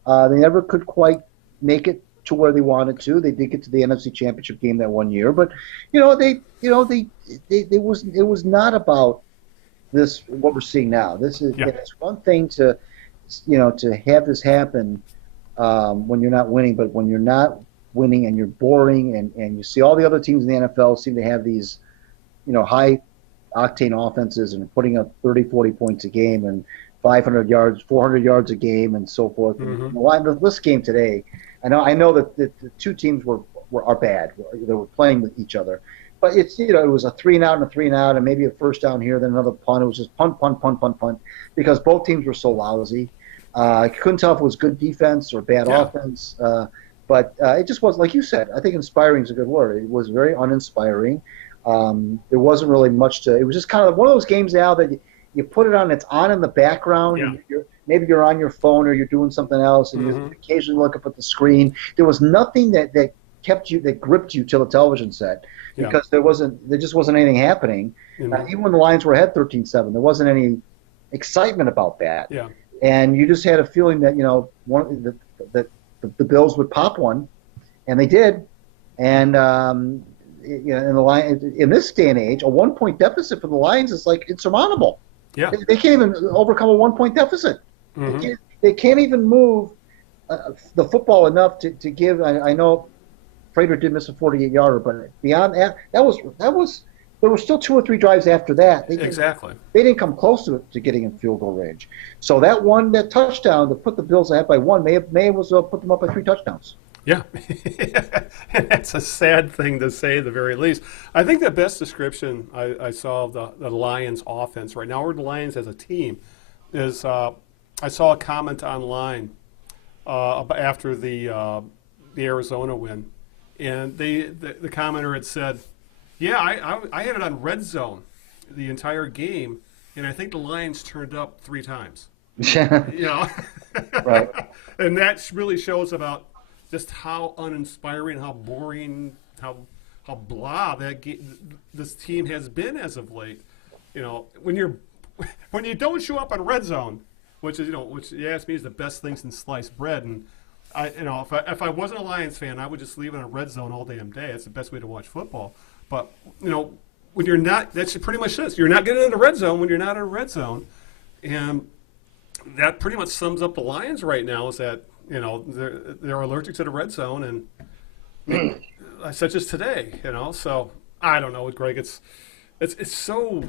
they never could quite make it to where they wanted to. They did get to the NFC Championship game that one year, but it was not about this what we're seeing now. It's one thing to have this happen when you're not winning, but when you're not winning and you're boring, and you see all the other teams in the NFL seem to have these high octane offenses and putting up 30, 40 points a game and 500 yards, 400 yards a game, and so forth. And this game today, I know that the two teams are bad. They were playing with each other, but it was a 3-and-out and a 3-and-out, and maybe a first down here, then another punt. It was just punt, because both teams were so lousy. I couldn't tell if it was good defense or bad offense, but it just was, like you said. I think inspiring is a good word. It was very uninspiring. There wasn't really much to. It was just kind of one of those games now that you put it on. It's on in the background. And maybe you're on your phone or you're doing something else, and you occasionally look up at the screen. There was nothing that gripped you till the television set, because there just wasn't anything happening. Even when the Lions were ahead 13-7, there wasn't any excitement about that. And you just had a feeling that the Bills would pop one, and they did. And in this day and age, a 1-point deficit for the Lions is like insurmountable. They can't even overcome a 1-point deficit. They can't even move the football enough to give. I know Prater did miss a 48-yarder, but beyond that, there were still 2 or 3 drives after that. They didn't come close to getting in field goal range. So that touchdown to put the Bills ahead by 1 may have put them up by 3 touchdowns. Yeah, that's a sad thing to say at the very least. I think the best description I saw of the Lions offense right now, or the Lions as a team, is I saw a comment online after the Arizona win, and the commenter had said, "Yeah, I had it on red zone the entire game, and I think the Lions turned up 3 times." You know, Right. and that really shows about just how uninspiring, how boring, how blah this team has been as of late. You know, when you don't show up on red zone, which you ask me is the best thing since sliced bread, and if I wasn't a Lions fan, I would just leave it on red zone all damn day. It's the best way to watch football. But when you're not, that's pretty much this. You're not getting into red zone when you're not in red zone, and that pretty much sums up the Lions right now. Is that they're allergic to the red zone, and such as today. So I don't know, Greg. It's so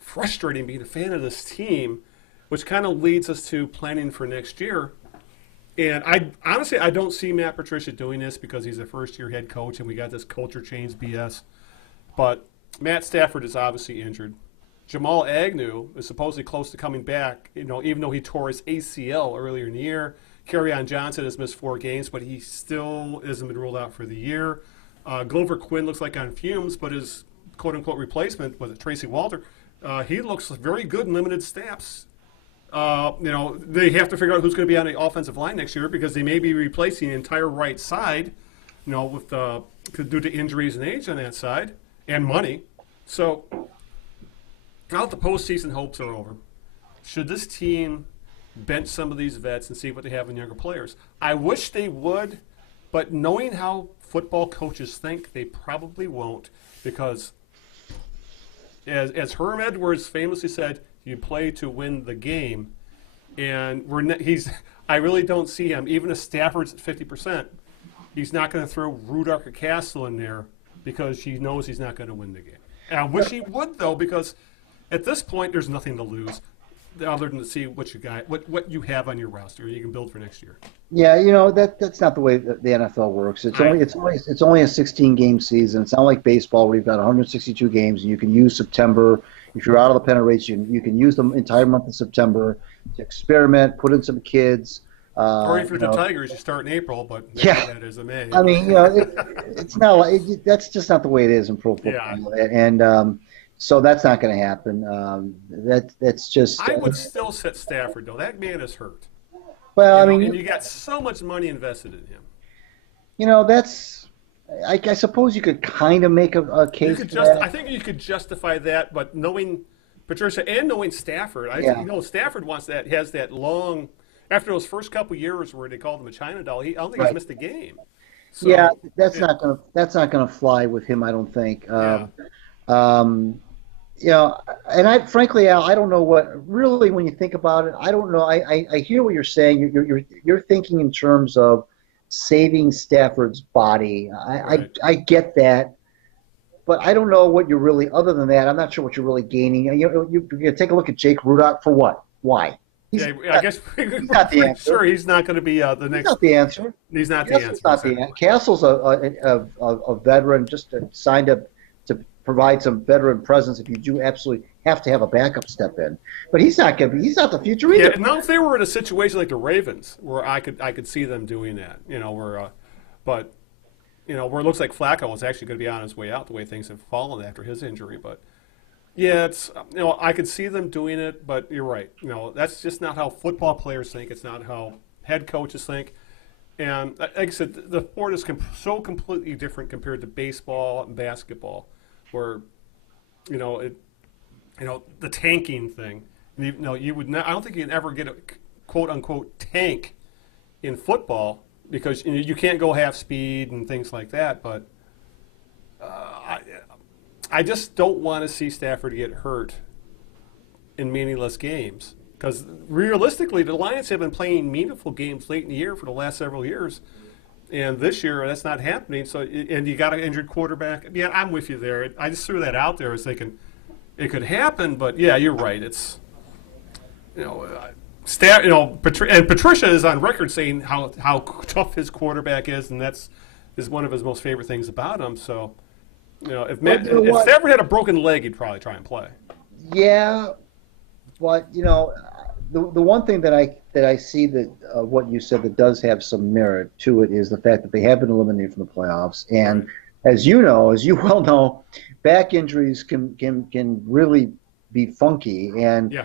frustrating being a fan of this team, which kind of leads us to planning for next year. And I don't see Matt Patricia doing this because he's a first-year head coach and we got this culture change BS. But Matt Stafford is obviously injured. Jamal Agnew is supposedly close to coming back, even though he tore his ACL earlier in the year. Kerryon Johnson has missed 4 games, but he still isn't been ruled out for the year. Glover Quinn looks like on fumes, but his quote-unquote replacement, was it Tracy Walter, he looks very good in limited snaps. They have to figure out who's going to be on the offensive line next year because they may be replacing the entire right side, with due to injuries and age on that side and money. So now that the postseason hopes are over, should this team bench some of these vets and see what they have in younger players? I wish they would, but knowing how football coaches think, they probably won't because, as Herm Edwards famously said, you play to win the game, and I really don't see him. Even if Stafford's at 50%, he's not going to throw Rudolph or Castle in there because he knows he's not going to win the game. And I wish he would, though, because at this point there's nothing to lose other than to see what you have on your roster you can build for next year. Yeah, that's not the way the NFL works. It's only a 16-game season. It's not like baseball where you've got 162 games and you can use September. If you're out of the pennant race, you can use the entire month of September to experiment, put in some kids. Or if you're the Tigers, you start in April, but that is a May. I mean, it's not like that's just not the way it is in pro football. Yeah. And so that's not going to happen. That's just. I would still sit Stafford though. That man is hurt. Well, and you got so much money invested in him. That's. I suppose you could kind of make a case. I think you could justify that, but knowing Patricia and knowing Stafford, Stafford has that long. After those first couple years where they called him a China doll, I don't think he's missed a game. So, that's not gonna fly with him. I don't think. And frankly, Al, I don't know what really when you think about it. I don't know. I hear what you're saying. You're thinking in terms of saving Stafford's body. I get that, but I don't know what you're really. Other than that, I'm not sure what you're really gaining. You take a look at Jake Rudock for what? Why? I guess he's not the answer. Sure, he's not going to be the next. He's not the answer. He's not the answer. Not the answer. Castle's a veteran, just signed up to provide some veteran presence if you do absolutely have to have a backup step in. But he's not the future either. Yeah, now if they were in a situation like the Ravens, where I could see them doing that, where it looks like Flacco is actually going to be on his way out the way things have fallen after his injury, but. Yeah, it's I could see them doing it, but you're right. That's just not how football players think. It's not how head coaches think. And like I said, the sport is so completely different compared to baseball and basketball, where the tanking thing. You would not. I don't think you can ever get a quote unquote tank in football because you can't go half speed and things like that. But I just don't want to see Stafford get hurt in meaningless games because realistically, the Lions have been playing meaningful games late in the year for the last several years, and this year that's not happening. So, and you got an injured quarterback. Yeah, I'm with you there. I just threw that out there as thinking it could happen, but yeah, you're right. It's Patricia is on record saying how tough his quarterback is, and that's one of his most favorite things about him. So. If Stafford had a broken leg, he'd probably try and play. Yeah, but the one thing that I see that what you said that does have some merit to it is the fact that they have been eliminated from the playoffs, and as you well know, back injuries can really be funky, and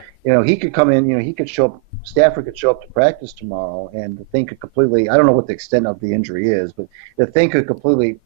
he could come in, he could show up, Stafford could show up to practice tomorrow, and the thing could completely, I don't know what the extent of the injury is, but the thing could completely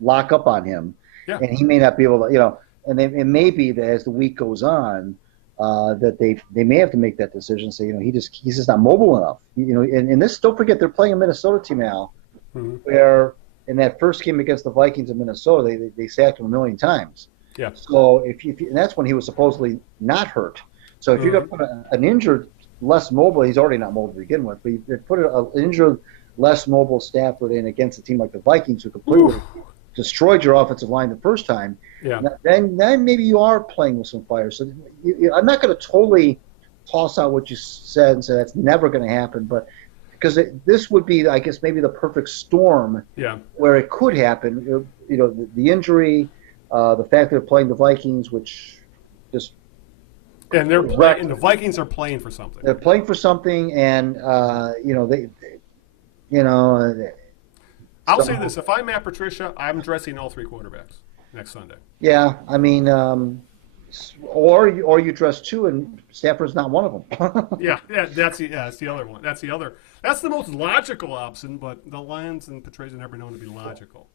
lock up on him, and he may not be able to, and it may be that as the week goes on, that they may have to make that decision. Say, he's just not mobile enough. And this, don't forget, they're playing a Minnesota team now, where in that first game against the Vikings in Minnesota, they sacked him a million times. Yeah. So and that's when he was supposedly not hurt. So if you're going to put an injured, less mobile, he's already not mobile to begin with, but you put an injured, less mobile Stafford in against a team like the Vikings, who completely destroyed your offensive line the first time. Yeah. Then maybe you are playing with some fire. So I'm not going to totally toss out what you said and say that's never going to happen, but because this would be, I guess, maybe the perfect storm where it could happen. The injury, the fact that they're playing the Vikings, which just and the Vikings are playing for something. They're playing for something, and I'll say this: if I'm Matt Patricia, I'm dressing all three quarterbacks next Sunday. Yeah, I mean, or you dress two, and Stafford's not one of them. That's the other one. That's the most logical option, but the Lions and Patricia are never known to be logical.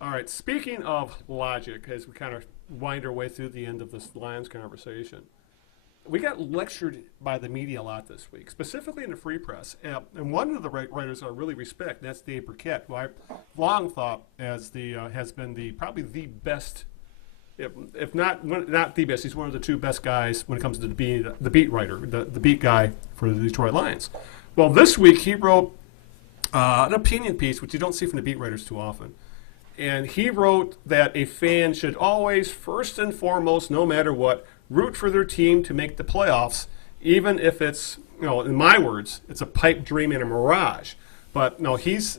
All right, speaking of logic, as we kind of wind our way through the end of this Lions conversation, we got lectured by the media a lot this week, specifically in the Free Press. And one of the writers I really respect, and that's Dave Burkett, who I've long thought has been probably the best, if not the best, he's one of the two best guys when it comes to the beat writer, the beat guy for the Detroit Lions. Well, this week he wrote an opinion piece, which you don't see from the beat writers too often. And he wrote that a fan should always, first and foremost, no matter what, root for their team to make the playoffs, even if it's, in my words, it's a pipe dream and a mirage. But no, he was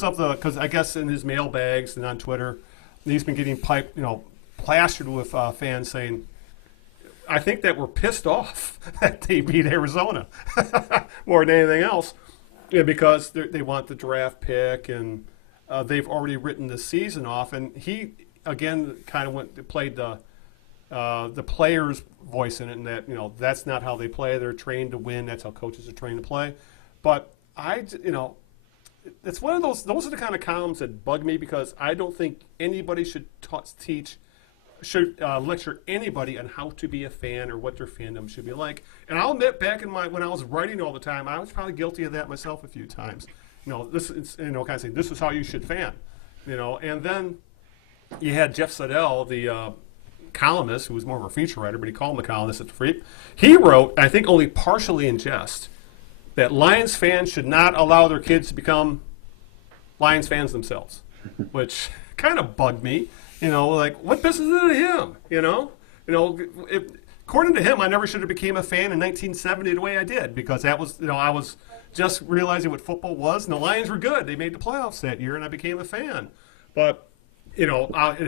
because I guess in his mailbags and on Twitter, he's been getting plastered with fans saying, I think that we're pissed off that they beat Arizona more than anything else, because they want the draft pick and they've already written the season off. And he again kind of played the player's voice in it, and that that's not how they play. They're trained to win. That's how coaches are trained to play. But it's one of those. Those are the kind of columns that bug me, because I don't think anybody should lecture anybody on how to be a fan or what their fandom should be like. And I'll admit, back in when I was writing all the time, I was probably guilty of that myself a few times. This is kind of saying this is how you should fan. And then you had Jeff Siddell, the columnist, who was more of a feature writer, but he called him a columnist at the Free. He wrote, I think only partially in jest, that Lions fans should not allow their kids to become Lions fans themselves, which kind of bugged me. Like, what business is it to him? According to him, I never should have became a fan in 1970 the way I did, because that was, I was just realizing what football was, and the Lions were good. They made the playoffs that year, and I became a fan. But it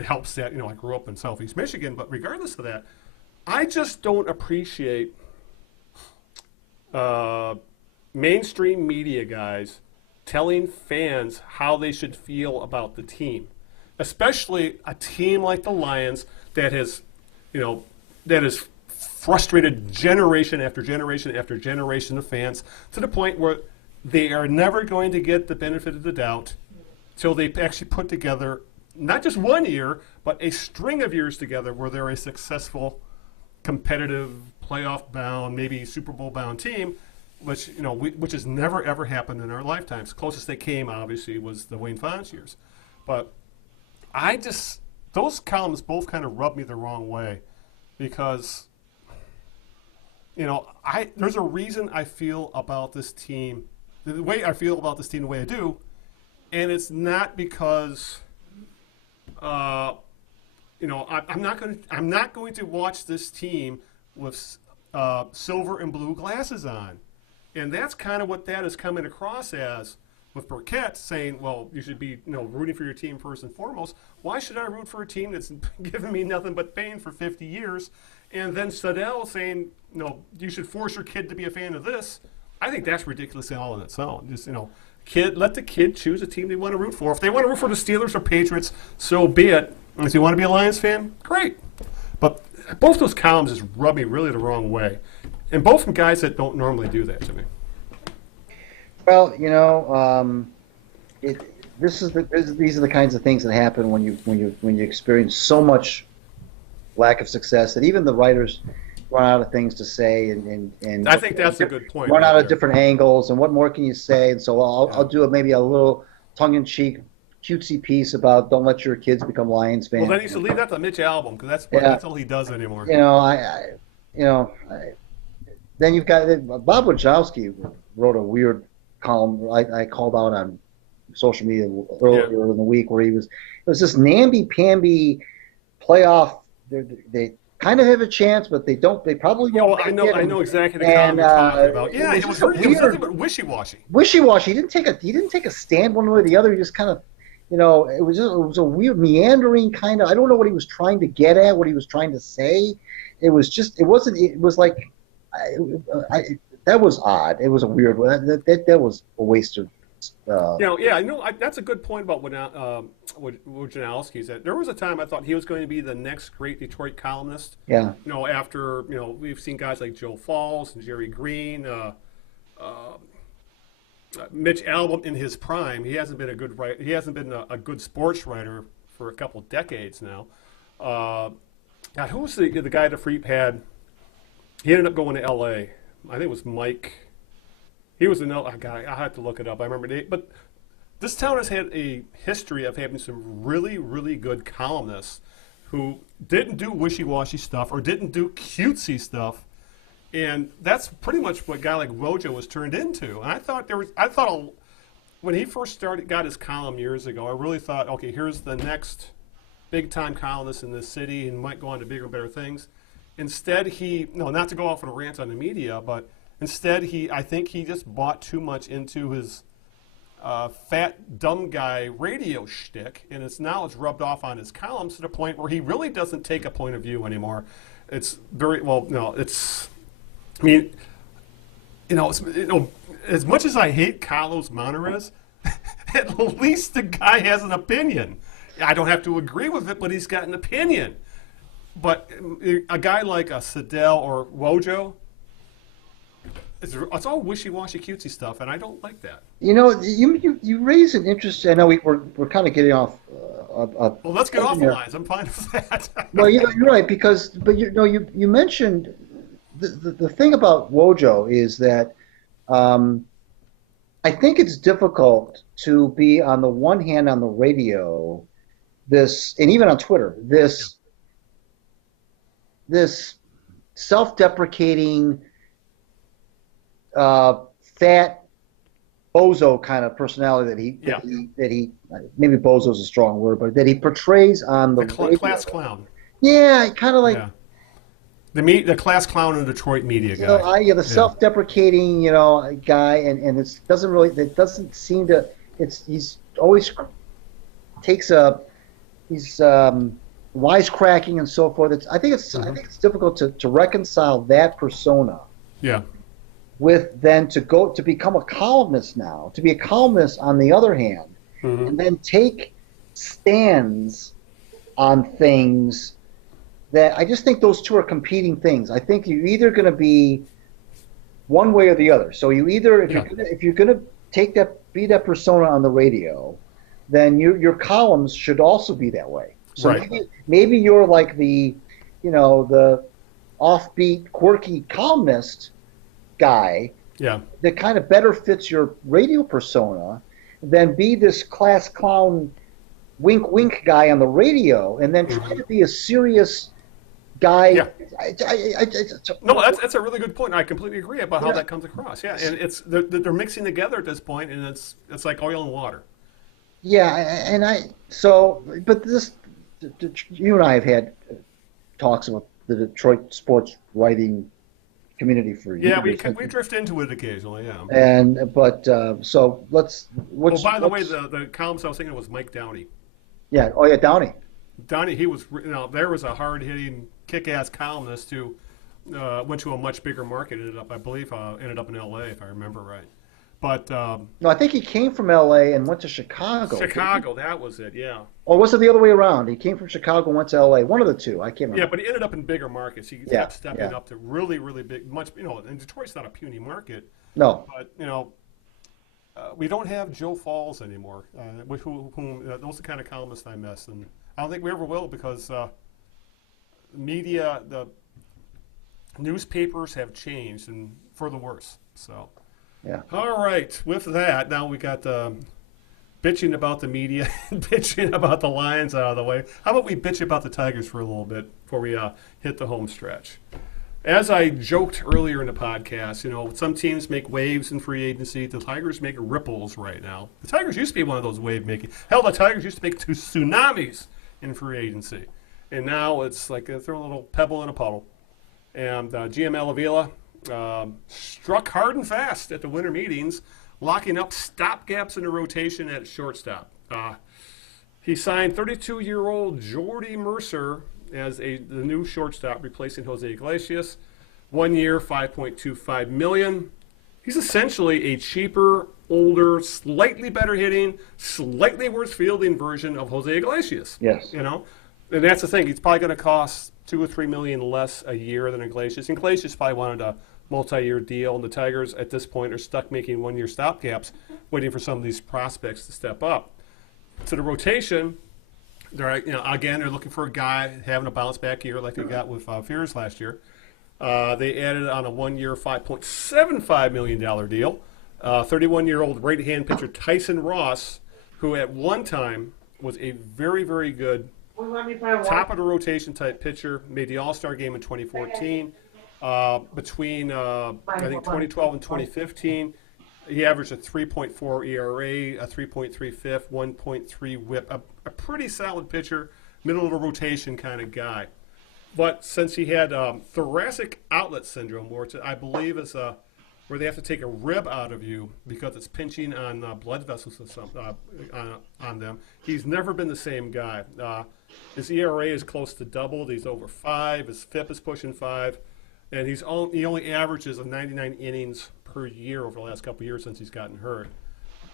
helps that, I grew up in Southeast Michigan, but regardless of that, I just don't appreciate mainstream media guys telling fans how they should feel about the team, especially a team like the Lions that has frustrated generation after generation after generation of fans to the point where they are never going to get the benefit of the doubt till they actually put together not just 1 year, but a string of years together where they're a successful, competitive, playoff-bound, maybe Super Bowl-bound team, which has never, ever happened in our lifetimes. The closest they came, obviously, was the Wayne Fontes years. But those columns both kind of rub me the wrong way, because, there's a reason I feel about this team, the way I feel about this team the way I do, and it's not because I'm not going to watch this team with silver and blue glasses on, and that's kind of what that is coming across as, with Burkett saying, well, you should be rooting for your team first and foremost. Why should I root for a team that's given me nothing but pain for 50 years And then Sedell saying, you should force your kid to be a fan of this. I think that's ridiculous all on its own. Just, let the kid choose a team they want to root for. If they want to root for the Steelers or Patriots, so be it. And if you want to be a Lions fan, great. But both those columns just rub me really the wrong way. And both from guys that don't normally do that to me. Well, these are the kinds of things that happen when you experience so much lack of success that even the writers run out of things to say, and I think that's a good point. Run out of different angles, and what more can you say? And so I'll do maybe a little tongue-in-cheek, cutesy piece about don't let your kids become Lions fans. Well, then you should leave that to Mitch Albom because that's all he does anymore. Then you've got Bob Wojciechowski wrote a weird column I called out on social media earlier in the week where it was this namby-pamby playoff. They kind of have a chance, but they don't. They probably won't. I know exactly the column you're talking about. Yeah, it was nothing but wishy-washy. Wishy-washy. He didn't take a stand one way or the other. He just kind of, it was a weird meandering kind of. I don't know what he was trying to get at, what he was trying to say. It was like, that was odd. It was a weird one. That was a waste of. That's a good point about Wojciechowski. That there was a time I thought he was going to be the next great Detroit columnist. Yeah. After we've seen guys like Joe Falls and Jerry Green, Mitch Albom in his prime. He hasn't been a good writer. He hasn't been a good sports writer for a couple decades now. God, who was the guy that Freep had? He ended up going to L.A. I think it was Mike. He was I have to look it up. I remember but this town has had a history of having some really, really good columnists who didn't do wishy-washy stuff or didn't do cutesy stuff, and that's pretty much what a guy like Wojo was turned into. And I thought when he first got his column years ago, I really thought, okay, here's the next big-time columnist in this city and might go on to bigger and better things. Instead, not to go off on a rant on the media, but instead, I think he just bought too much into his fat, dumb guy radio shtick, and it's rubbed off on his columns to the point where he really doesn't take a point of view anymore. It's very as much as I hate Carlos Monterez, at least the guy has an opinion. I don't have to agree with it, but he's got an opinion. But a guy like a Sedell or Wojo, it's all wishy-washy, cutesy stuff, and I don't like that. You raise an interest. I know we're kind of getting off. Well, let's get off the lines. I'm fine with that. Well, you're right but you mentioned the thing about Wojo is that I think it's difficult to be on the one hand on the radio, and even on Twitter, this self-deprecating, fat bozo kind of personality that he maybe bozo is a strong word, but that he portrays on the class clown. Yeah, kind of like the class clown in Detroit media guy. The self-deprecating guy, and it doesn't seem to. He's always takes he's wisecracking and so forth. I think it's difficult to reconcile that persona. Yeah. With then to become a columnist now, to be a columnist on the other hand, and then take stands on things that I just think those two are competing things. I think you're either going to be one way or the other. So you either if you're going to be that persona on the radio, then your columns should also be that way. So maybe you're like the offbeat, quirky columnist guy that kind of better fits your radio persona than be this class clown wink guy on the radio and then try to be a serious guy. That's a really good point. I completely agree about how that comes across. Yeah, and they're mixing together at this point, and it's like oil and water. Yeah, but this, you and I have had talks about the Detroit sports writing community for years. Yeah, we drift into it occasionally. Yeah. So let's. By the way, the columns I was thinking was Mike Downey. Yeah. Oh yeah, Downey. Downey, he was. There was a hard-hitting kick-ass columnist who went to a much bigger market. Ended up in L.A. if I remember right. But No, I think he came from L.A. and went to Chicago. Chicago, that was it. Yeah. Or was it the other way around? He came from Chicago and went to L.A. One of the two. I can't remember. Yeah, but he ended up in bigger markets. He kept stepping up to really, really big. And Detroit's not a puny market. No. But we don't have Joe Falls anymore. Those are the kind of columnists I miss, and I don't think we ever will because media, the newspapers have changed and for the worse. So. Yeah. All right. With that, now we got bitching about the media and bitching about the Lions out of the way. How about we bitch about the Tigers for a little bit before we hit the home stretch? As I joked earlier in the podcast, some teams make waves in free agency. The Tigers make ripples right now. The Tigers used to be one of those wave making. Hell, the Tigers used to make two tsunamis in free agency, and now it's like throw a little pebble in a puddle. And GM Alavila struck hard and fast at the winter meetings, locking up stopgaps in the rotation at shortstop. He signed 32-year-old Jordy Mercer as the new shortstop, replacing Jose Iglesias. 1 year, $5.25 million. He's essentially a cheaper, older, slightly better hitting, slightly worse fielding version of Jose Iglesias. Yes. And that's the thing. He's probably going to cost $2 or $3 million less a year than Iglesias. Iglesias probably wanted a multi-year deal, and the Tigers at this point are stuck making one-year stopgaps, waiting for some of these prospects to step up. To the rotation, they're looking for a guy having a bounce-back year like they got with Fears last year. They added on a 1 year, $5.75 million deal. 31-year-old right-hand pitcher Tyson Ross, who at one time was a very, very good top of the rotation type pitcher, made the All-Star game in 2014. Between I think 2012 and 2015, he averaged a 3.4 ERA, a 3.3 FIP, 1.3 WHIP, a pretty solid pitcher, middle of the rotation kind of guy. But since he had thoracic outlet syndrome, which I believe is where they have to take a rib out of you because it's pinching on blood vessels or something on them, he's never been the same guy. His ERA is close to doubled. He's over 5. His FIP is pushing 5. And he only averages 99 innings per year over the last couple of years since he's gotten hurt.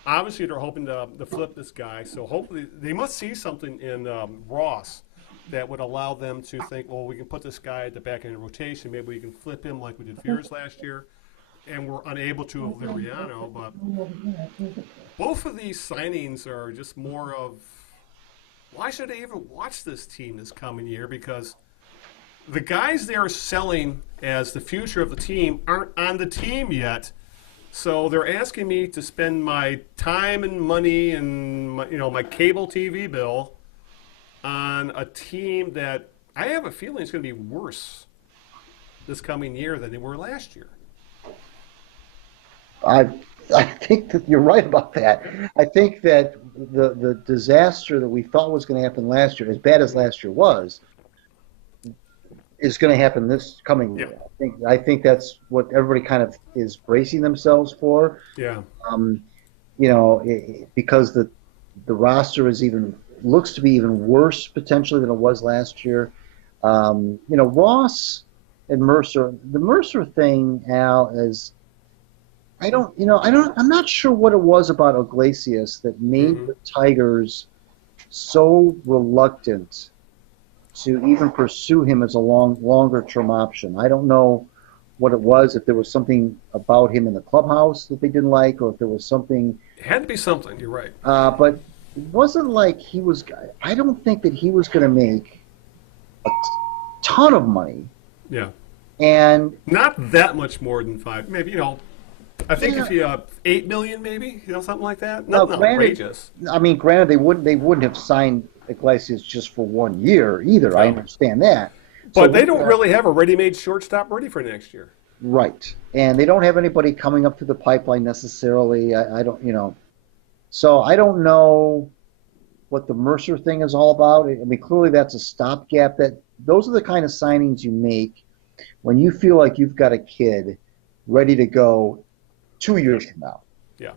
Obviously, they're hoping to flip this guy. So hopefully, they must see something in Ross that would allow them to think, well, we can put this guy at the back end of the rotation. Maybe we can flip him like we did Fears last year. And we're unable to with Liriano. But both of these signings are just more of, why should I even watch this team this coming year? Because the guys they are selling as the future of the team aren't on the team yet. So they're asking me to spend my time and money and my cable TV bill on a team that I have a feeling is going to be worse this coming year than they were last year. I think that you're right about that. I think that the disaster that we thought was going to happen last year, as bad as last year was, is going to happen this coming year. I think that's what everybody kind of is bracing themselves for. Yeah. Because the roster looks to be even worse potentially than it was last year. Ross and Mercer. The Mercer thing, Al, is I'm not sure what it was about Iglesias that made the Tigers so reluctant to even pursue him as a longer-term option. I don't know what it was, if there was something about him in the clubhouse that they didn't like, or if there was something. It had to be something, you're right. But it wasn't like I don't think that he was going to make a ton of money. Yeah. And not that much more than 5. Maybe, I think if you $8 million, maybe, something like that. Not outrageous. I mean, granted, they wouldn't have signed Iglesias just for 1 year either. No. I understand that. But they don't really have a ready-made shortstop ready for next year. Right. And they don't have anybody coming up through the pipeline necessarily. I don't. So I don't know what the Mercer thing is all about. I mean, clearly that's a stopgap. Those are the kind of signings you make when you feel like you've got a kid ready to go 2 years from now. Yeah.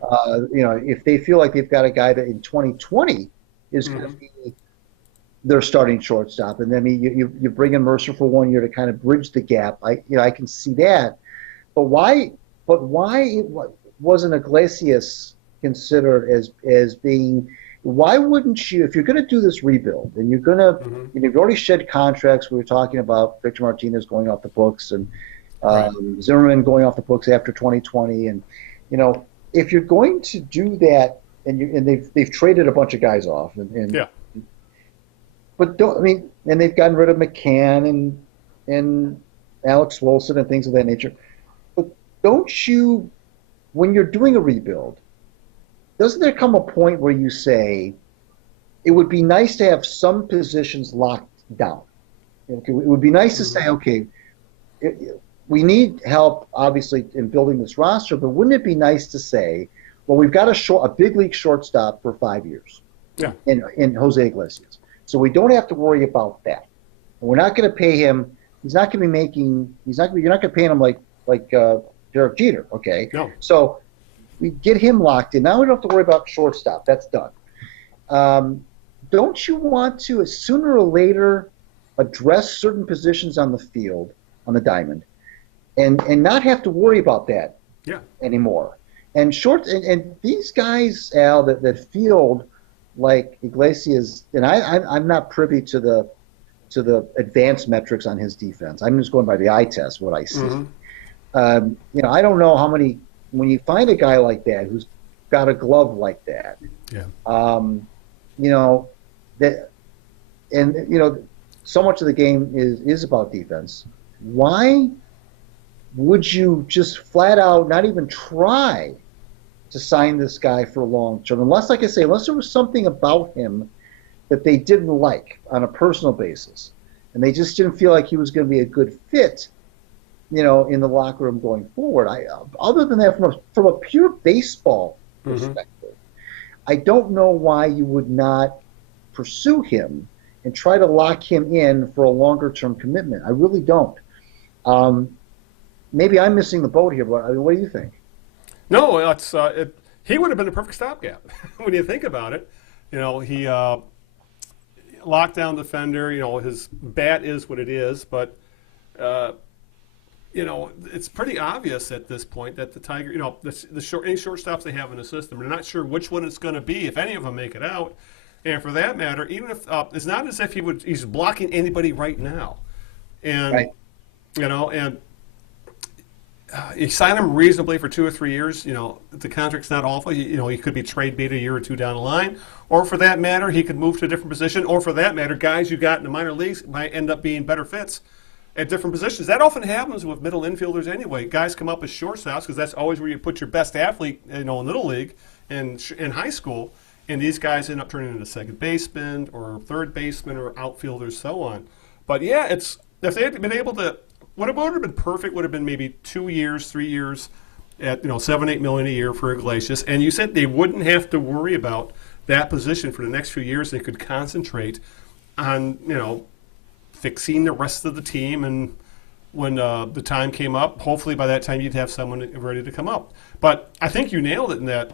If they feel like they've got a guy that in 2020 is going to be their starting shortstop. And then you bring in Mercer for 1 year to kind of bridge the gap. I can see that. But why wasn't Iglesias considered as being? Why wouldn't you, if you're going to do this rebuild and you're going to, you've already shed contracts? We were talking about Victor Martinez going off the books and Zimmerman going off the books after 2020, and if you're going to do that, and they've traded a bunch of guys off, but and they've gotten rid of McCann and Alex Wilson and things of that nature. But don't you, when you're doing a rebuild, doesn't there come a point where you say it would be nice to have some positions locked down? It would be nice to say, okay, we need help, obviously, in building this roster, but wouldn't it be nice to say, well, we've got a big league shortstop for 5 years in Jose Iglesias. So we don't have to worry about that. And we're not going to pay him. He's not going to be making. You're not going to pay him like Derek Jeter. Okay. No. So we get him locked in. Now we don't have to worry about shortstop. That's done. Don't you want to, sooner or later, address certain positions on the field, on the diamond, and not have to worry about that anymore? And and these guys, Al, that field like Iglesias, and I'm not privy to the advanced metrics on his defense. I'm just going by the eye test, what I see. I don't know how many. When you find a guy like that who's got a glove like that, so much of the game is about defense. Why would you just flat out not even try to sign this guy for long term? Unless, like I say, unless there was something about him that they didn't like on a personal basis, and they just didn't feel like he was going to be a good fit, in the locker room going forward. Other than that, from a pure baseball perspective, I don't know why you would not pursue him and try to lock him in for a longer-term commitment. I really don't. Maybe I'm missing the boat here, but what do you think? No, he would have been a perfect stopgap when you think about it. He lockdown defender. His bat is what it is, but it's pretty obvious at this point that the Tiger, any shortstops they have in the system, they're not sure which one it's going to be, if any of them make it out. And for that matter, even if it's not as if he's blocking anybody right now, and you sign him reasonably for 2 or 3 years. The contract's not awful. He could be trade bait a year or two down the line, or for that matter, he could move to a different position, or for that matter, guys you got in the minor leagues might end up being better fits at different positions. That often happens with middle infielders anyway. Guys come up as shortstops because that's always where you put your best athlete, in little league and in high school. And these guys end up turning into second baseman or third baseman or outfielders, so on. But yeah, if they had been able to, what would have been perfect would have been maybe 2 years, 3 years at $7-8 million a year for Iglesias. And you said they wouldn't have to worry about that position for the next few years. They could concentrate on fixing the rest of the team, and when the time came up, hopefully by that time you'd have someone ready to come up. But I think you nailed it in that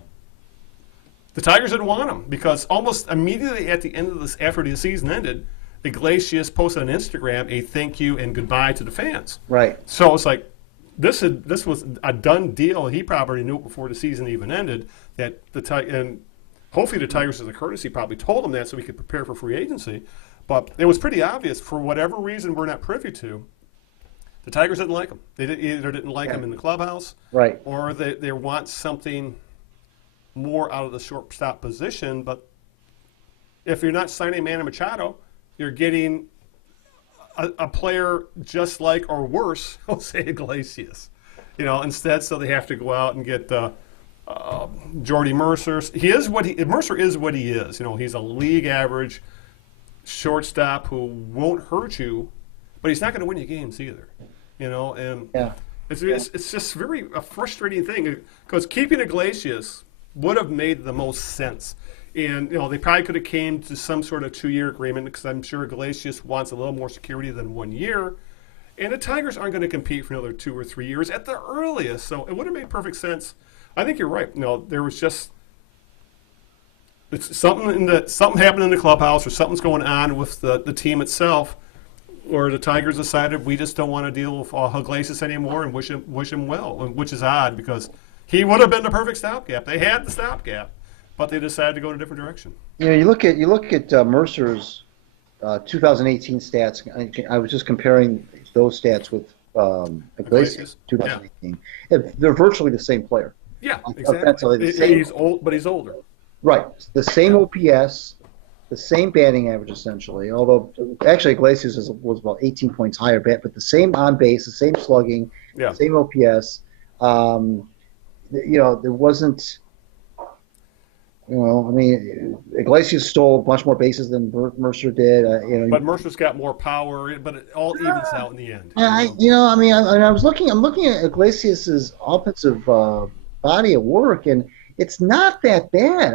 the Tigers didn't want him, because almost immediately at the end of this, after the season ended, Iglesias posted on Instagram a thank you and goodbye to the fans. Right. So it's like this was a done deal. He probably knew it before the season even ended, that and hopefully the Tigers, as a courtesy, probably told him that so he could prepare for free agency. But it was pretty obvious, for whatever reason we're not privy to, the Tigers didn't like him. They either didn't like him in the clubhouse, right, or they want something more out of the shortstop position. But if you're not signing Manny Machado, you're getting a player just like or worse, Jose Iglesias. Instead, so they have to go out and get Jordy Mercer. Mercer is what he is. He's a league average shortstop who won't hurt you, but he's not going to win you games either. It's just a frustrating thing, because keeping Iglesias would have made the most sense. And they probably could have came to some sort of 2-year agreement, because I'm sure Iglesias wants a little more security than 1 year. And the Tigers aren't going to compete for another 2 or 3 years at the earliest. So it would have made perfect sense. I think you're right. There was just it's something happened in the clubhouse, or something's going on with the team itself, or the Tigers decided we just don't want to deal with Iglesias anymore and wish him well, which is odd because he would have been the perfect stopgap. They had the stopgap, but they decided to go in a different direction. You look at Mercer's 2018 stats. I was just comparing those stats with Iglesias 2018. Yeah. They're virtually the same player. Yeah, exactly. He's old, but he's older. Right. The same OPS, the same batting average essentially. Although actually Iglesias was about 18 points higher bat, but the same on base, the same slugging, the same OPS. There wasn't. Iglesias stole much more bases than Mercer did. But Mercer's got more power, but it all evens out in the end. I'm looking at Iglesias's offensive body of work, and it's not that bad.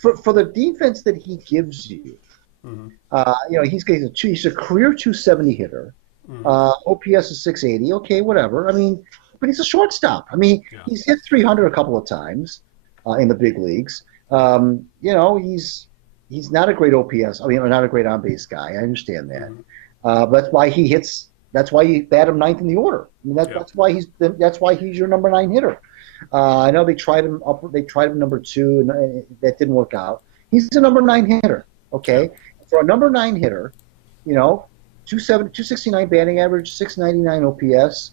For the defense that he gives you, he's a career 270 hitter. OPS is 680. Okay, whatever. But he's a shortstop. He's hit 300 a couple of times. In the big leagues, he's not a great OPS. Not a great on base guy. I understand that, but that's why he hits. That's why you bat him ninth in the order. That's why he's your number 9 hitter. I know they tried him number 2, and that didn't work out. He's a number 9 hitter. Okay, for a number 9 hitter, 269 batting average, 699 OPS.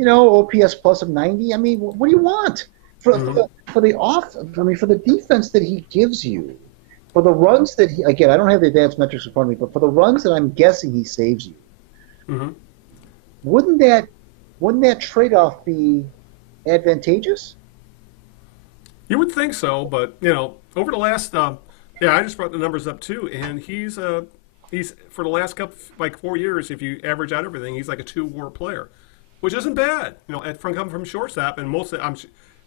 OPS plus of 90. What do you want? For the defense that he gives you, for the runs that I don't have the advanced metrics in front of me, but for the runs that I'm guessing he saves you, wouldn't that trade-off be advantageous? You would think so, but over the last, I just brought the numbers up too, and he's for the last 4 years, if you average out everything, he's like a 2-WAR player, which isn't bad. Coming from shortstop, and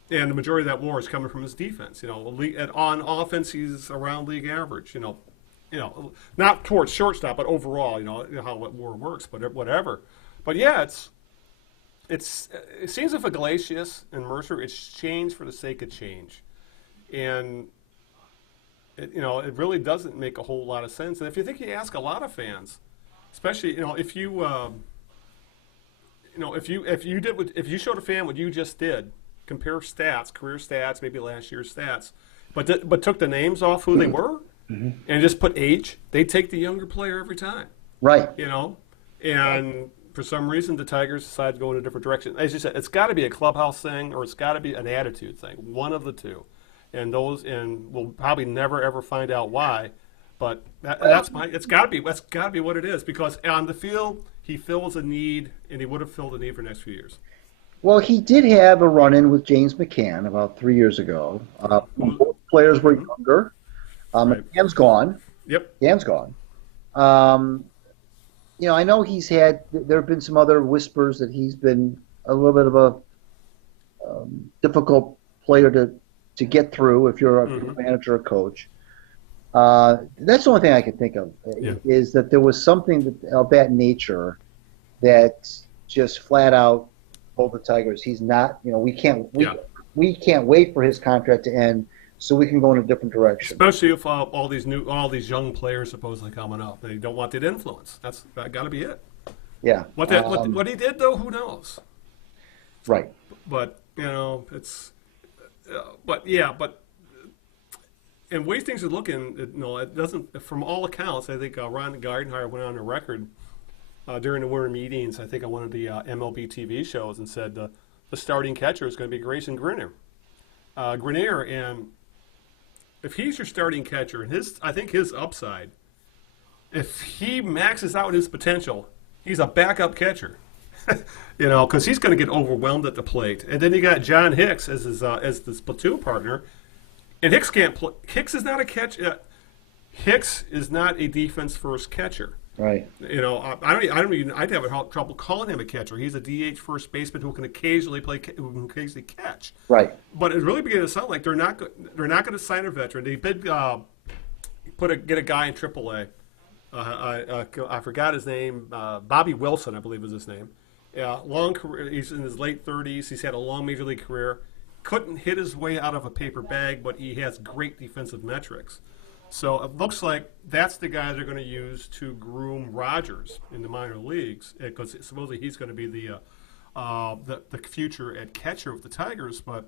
and the majority of that WAR is coming from his defense. On offense, he's around league average. Not towards shortstop, but overall, how WAR works. But whatever. But yeah, it seems if Iglesias and Mercer, it's change for the sake of change, and it really doesn't make a whole lot of sense. And if you ask a lot of fans, especially if you showed a fan what you just did. Compare stats, career stats, maybe last year's stats, but took the names off who they were, and just put age. They take the younger player every time, right? And for some reason the Tigers decided to go in a different direction. As you said, it's got to be a clubhouse thing, or it's got to be an attitude thing. One of the two, and we'll probably never ever find out why. But it's got to be what it is, because on the field he fills a need, and he would have filled a need for the next few years. Well, he did have a run-in with James McCann about 3 years ago. Both players were younger. McCann's gone. Yep. Dan's gone. I know there have been some other whispers that he's been a little bit of a difficult player to get through if you're a manager or coach. That's the only thing I can think of, is that there was something of that nature that just flat out told the Tigers he's not. We can't wait for his contract to end so we can go in a different direction. Especially if all these young players supposedly coming up, they don't want that influence. That's got to be it. Yeah. What he did though, who knows? Right. But it's. And ways things are looking, it doesn't. From all accounts, I think Ron Gardenhire went on the record during the winter meetings, I think on one of the MLB TV shows, and said the starting catcher is going to be Grayson Grenier. And if he's your starting catcher, and I think his upside, if he maxes out his potential, he's a backup catcher. Because he's going to get overwhelmed at the plate. And then you got John Hicks as the platoon partner, and Hicks can't play. Hicks is not a catch. Hicks is not a defense first catcher. Right. I'd have trouble calling him a catcher. He's a DH first baseman who can occasionally catch. Right. But it really began to sound like they're not going to sign a veteran. They did get a guy in AAA. I forgot his name. Bobby Wilson, I believe is his name. Long career. He's in his late 30s. He's had a long major league career. couldn't hit his way out of a paper bag, but he has great defensive metrics. So it looks like that's the guy they're going to use to groom Rodgers in the minor leagues, because supposedly he's going to be the future at catcher with the Tigers. But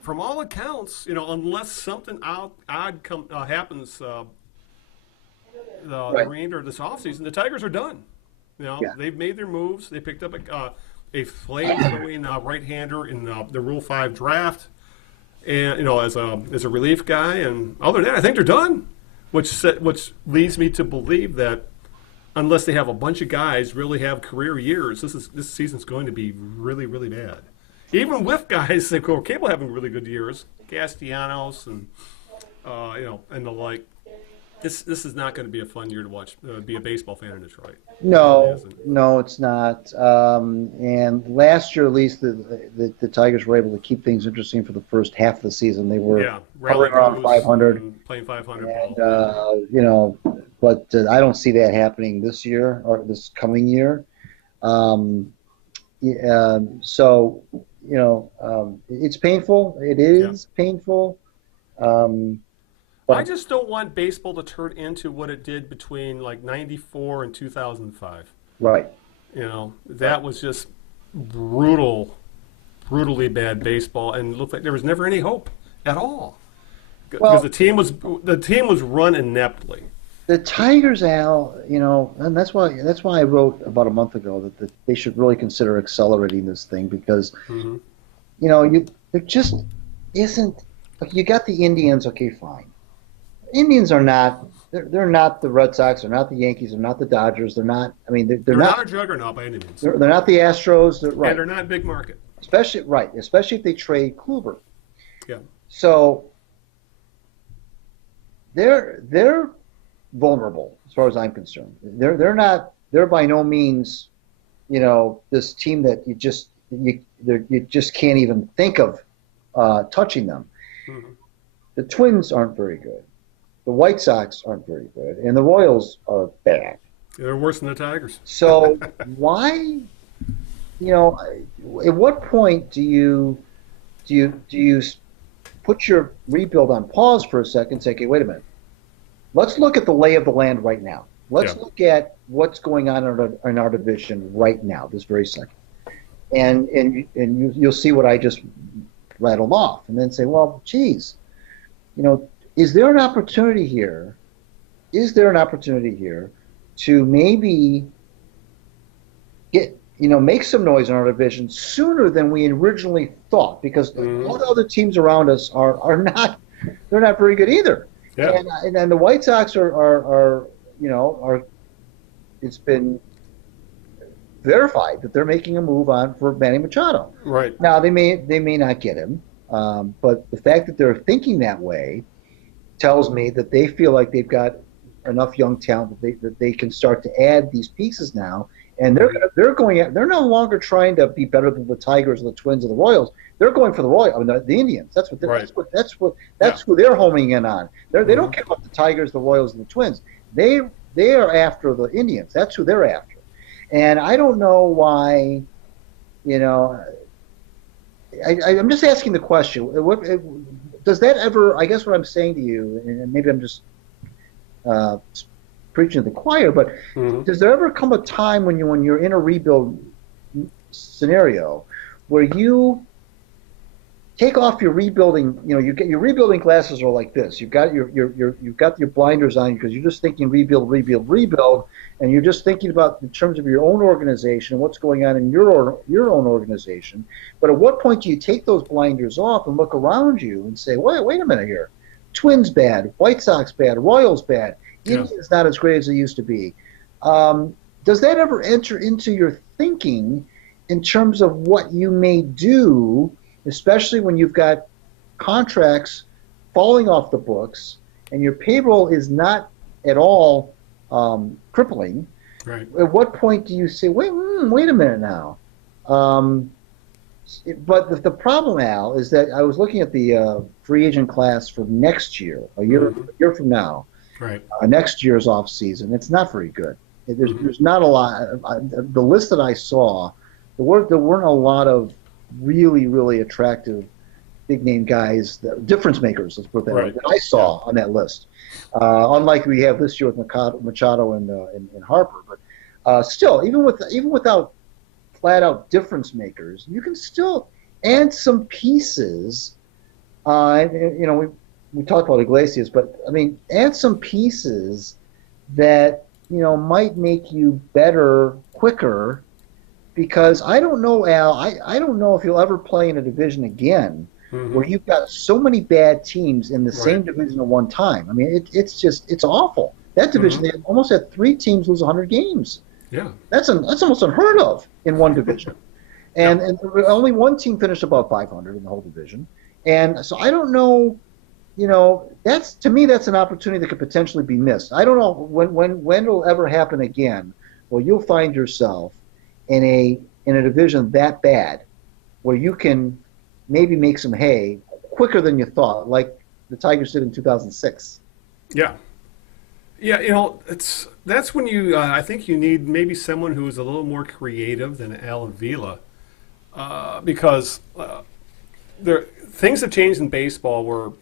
from all accounts, unless something odd happens the remainder of this offseason, the Tigers are done. They've made their moves. They picked up a flame-throwing right-hander in the Rule 5 draft, and as a relief guy. And other than that, I think they're done, which leads me to believe that unless they have a bunch of guys really have career years, this season's going to be really, really bad. Even with guys that are capable of having really good years, Castellanos and and the like. This is not going to be a fun year to watch. Be a baseball fan in Detroit. No, it's not. And last year, at least, the Tigers were able to keep things interesting for the first half of the season. They were hovering around 500, playing 500 and, ball. But I don't see that happening this year or this coming year. It's painful. It is painful. I just don't want baseball to turn into what it did between like 94 and 2005. Right. That was just brutally bad baseball, and it looked like there was never any hope at all. Because the team was run ineptly. The Tigers, Al, and that's why I wrote about a month ago that they should really consider accelerating this thing, because there just isn't. You got the Indians, okay, fine. Indians are not. They're not the Red Sox. They're not the Yankees. They're not the Dodgers. They're not. I mean, they're not a juggernaut by any means. They're not the Astros. And they're not big market. Especially if they trade Kluber. Yeah. So they're vulnerable as far as I'm concerned. They're not. They're by no means, this team that you just can't even think of touching them. Mm-hmm. The Twins aren't very good. The White Sox aren't very good, and the Royals are bad. They're worse than the Tigers. So why, at what point do you put your rebuild on pause for a second and say, okay, wait a minute. Let's look at the lay of the land right now. Let's look at what's going on in our division right now, this very second. And you'll see what I just rattled off, and then say, well, geez, is there an opportunity here? Is there an opportunity here to maybe make some noise in our division sooner than we originally thought? Because all the other teams around us are not, they're not very good either. Yeah. And then the White Sox are it's been verified that they're making a move on for Manny Machado. Right. Now they may not get him, but the fact that they're thinking that way tells me that they feel like they've got enough young talent that they can start to add these pieces now, and they're no longer trying to be better than the Tigers or the Twins or the Royals. They're going for the Indians. That's who they're homing in on. They don't care about the Tigers, the Royals, and the Twins. They are after the Indians. That's who they're after. And I don't know why. I'm just asking the question. Does that ever? I guess what I'm saying to you, and maybe I'm just preaching to the choir, but does there ever come a time when you're in a rebuild scenario where you take off your rebuilding? You get your rebuilding glasses are like this. You've got your blinders on because you're just thinking rebuild, and you're just thinking about in terms of your own organization, what's going on in your own organization. But at what point do you take those blinders off and look around you and say, wait a minute here, Twins bad, White Sox bad, Royals bad, Indians not as great as they used to be. Does that ever enter into your thinking in terms of what you may do, especially when you've got contracts falling off the books and your payroll is not at all crippling? Right. At what point do you say, wait a minute now? But the problem, Al, is that I was looking at the free agent class for next year, a year from now. Right. Next year's off season. It's not very good. There's not a lot. The list that I saw, there weren't a lot of really, really attractive big name guys, the difference makers, let's put it that way, Right. that I saw on that list. Unlike we have this year with Machado and Harper, but still, even without flat out difference makers, you can still add some pieces. We talked about Iglesias, but I mean, add some pieces that might make you better quicker. Because I don't know, Al, I don't know if you'll ever play in a division again where you've got so many bad teams in the same division at one time. I mean, it's awful. That division, they almost had 3 teams lose 100 games. Yeah. That's almost unheard of in one division. And only one team finished above 500 in the whole division. And so I don't know, to me, that's an opportunity that could potentially be missed. I don't know when it'll ever happen again. Well, you'll find yourself in a division that bad where you can maybe make some hay quicker than you thought, like the Tigers did in 2006. Yeah. That's when you I think you need maybe someone who is a little more creative than Al Avila, because things have changed in baseball where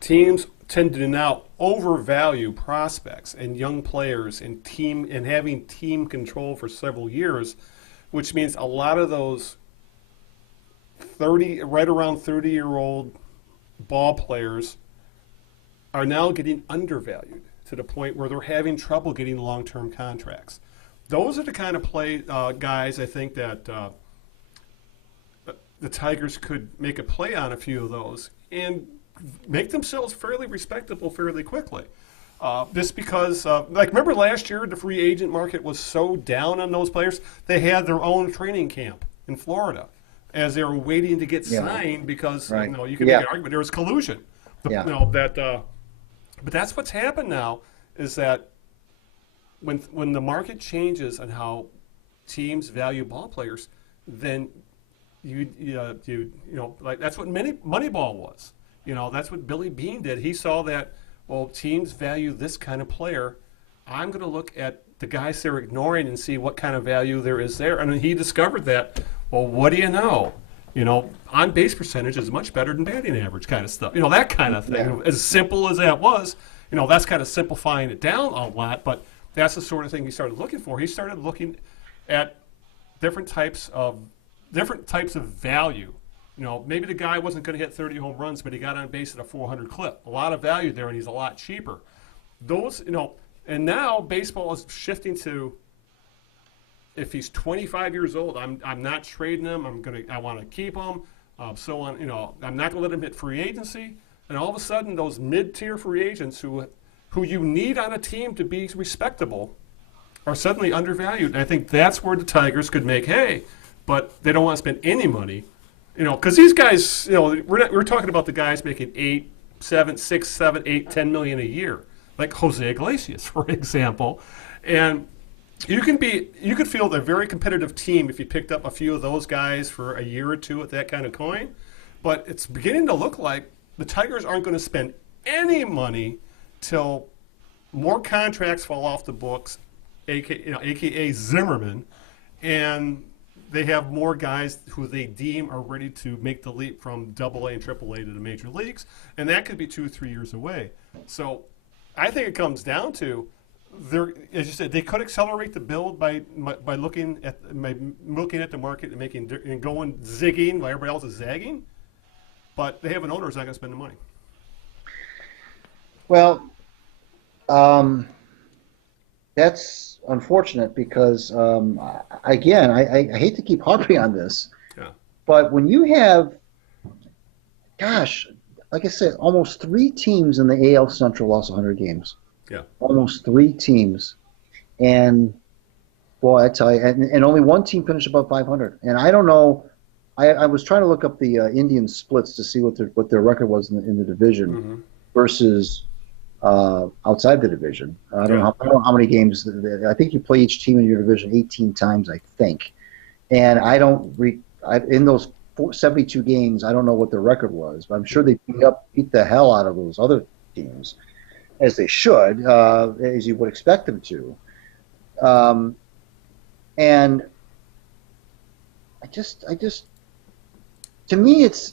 teams tend to now overvalue prospects and young players and having team control for several years, which means a lot of those right around 30-year-old ball players are now getting undervalued to the point where they're having trouble getting long-term contracts. Those are the kind of guys I think that the Tigers could make a play on a few of those and make themselves fairly respectable fairly quickly. Just because, remember last year the free agent market was so down on those players, they had their own training camp in Florida as they were waiting to get signed because you can make an argument there was collusion. But that's what's happened now is that when the market changes on how teams value ball players, then that's what Moneyball was. That's what Billy Beane did. He saw that, teams value this kind of player. I'm going to look at the guys they're ignoring and see what kind of value there is there. And he discovered that, what do you know? On base percentage is much better than batting average kind of stuff. That kind of thing. Yeah. As simple as that was, that's kind of simplifying it down a lot, but that's the sort of thing he started looking for. He started looking at different types of value. Maybe the guy wasn't going to hit 30 home runs, but he got on base at a 400 clip. A lot of value there, and he's a lot cheaper. Those, and now baseball is shifting to, if he's 25 years old, I'm not trading him. I want to keep him. So on, I'm not going to let him hit free agency. And all of a sudden, those mid-tier free agents who you need on a team to be respectable are suddenly undervalued. And I think that's where the Tigers could make hay, but they don't want to spend any money. Because these guys, we're talking about the guys making $8, $7, $6, $7, $8, $10 million a year, like Jose Iglesias, for example. And you could field a very competitive team if you picked up a few of those guys for a year or two at that kind of coin. But it's beginning to look like the Tigers aren't going to spend any till more contracts fall off the books, aka Zimmerman, and they have more guys who they deem are ready to make the leap from AA and AAA to the major leagues, and that could be 2 or 3 years away. So I think it comes down to, as you said, they could accelerate the build by looking at the market and going zigging while everybody else is zagging, but they have an owner who's not going to spend the money. Well, that's unfortunate because, again, I hate to keep harping on this, but when you have, like I said, almost 3 teams in the AL Central lost 100 games. Yeah. Almost 3 teams. And, boy, I tell you, and only 1 team finished above 500. And I don't know, I was trying to look up the Indian splits to see what their record was in the division versus outside the division. I don't know how many games. I think you play each team in your division 18 times, I think. And in those 72 games, I don't know what their record was, but I'm sure they beat the hell out of those other teams, as they should, as you would expect them to. And I just to me, it's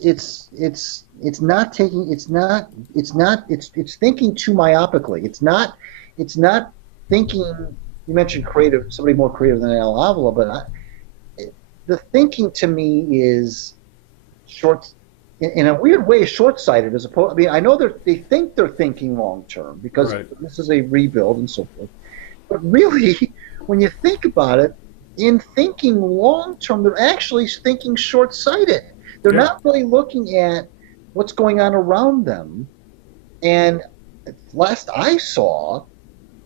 thinking too myopically. It's not thinking. You mentioned creative, somebody more creative than Al Avila, but the thinking to me is short, in a weird way, short-sighted. As opposed, I mean, I know they think they're thinking long-term because this is a rebuild and so forth. But really, when you think about it, in thinking long-term, they're actually thinking short-sighted. They're not really looking at what's going on around them. And last I saw,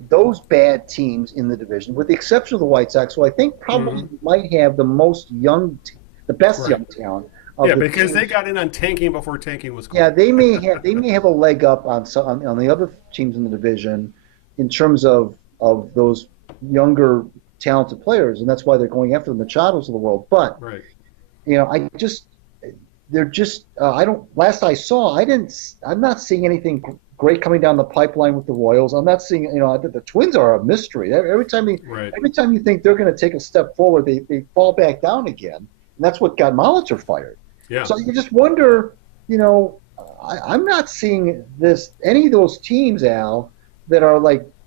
those bad teams in the division, with the exception of the White Sox, who I think probably might have the most the best young talent. Because teams. they got in on tanking before tanking was cool. Yeah, they may have a leg up on the other teams in the division in terms of those younger talented players, and that's why they're going after the Machados of the world. But they're just I don't. Last I saw, I'm not seeing anything great coming down the pipeline with the Royals. I'm not seeing, the Twins are a mystery. Every time you think they're going to take a step forward, they fall back down again. And that's what got Molitor fired. Yeah. So you just wonder, I'm not seeing any of those teams, Al, that are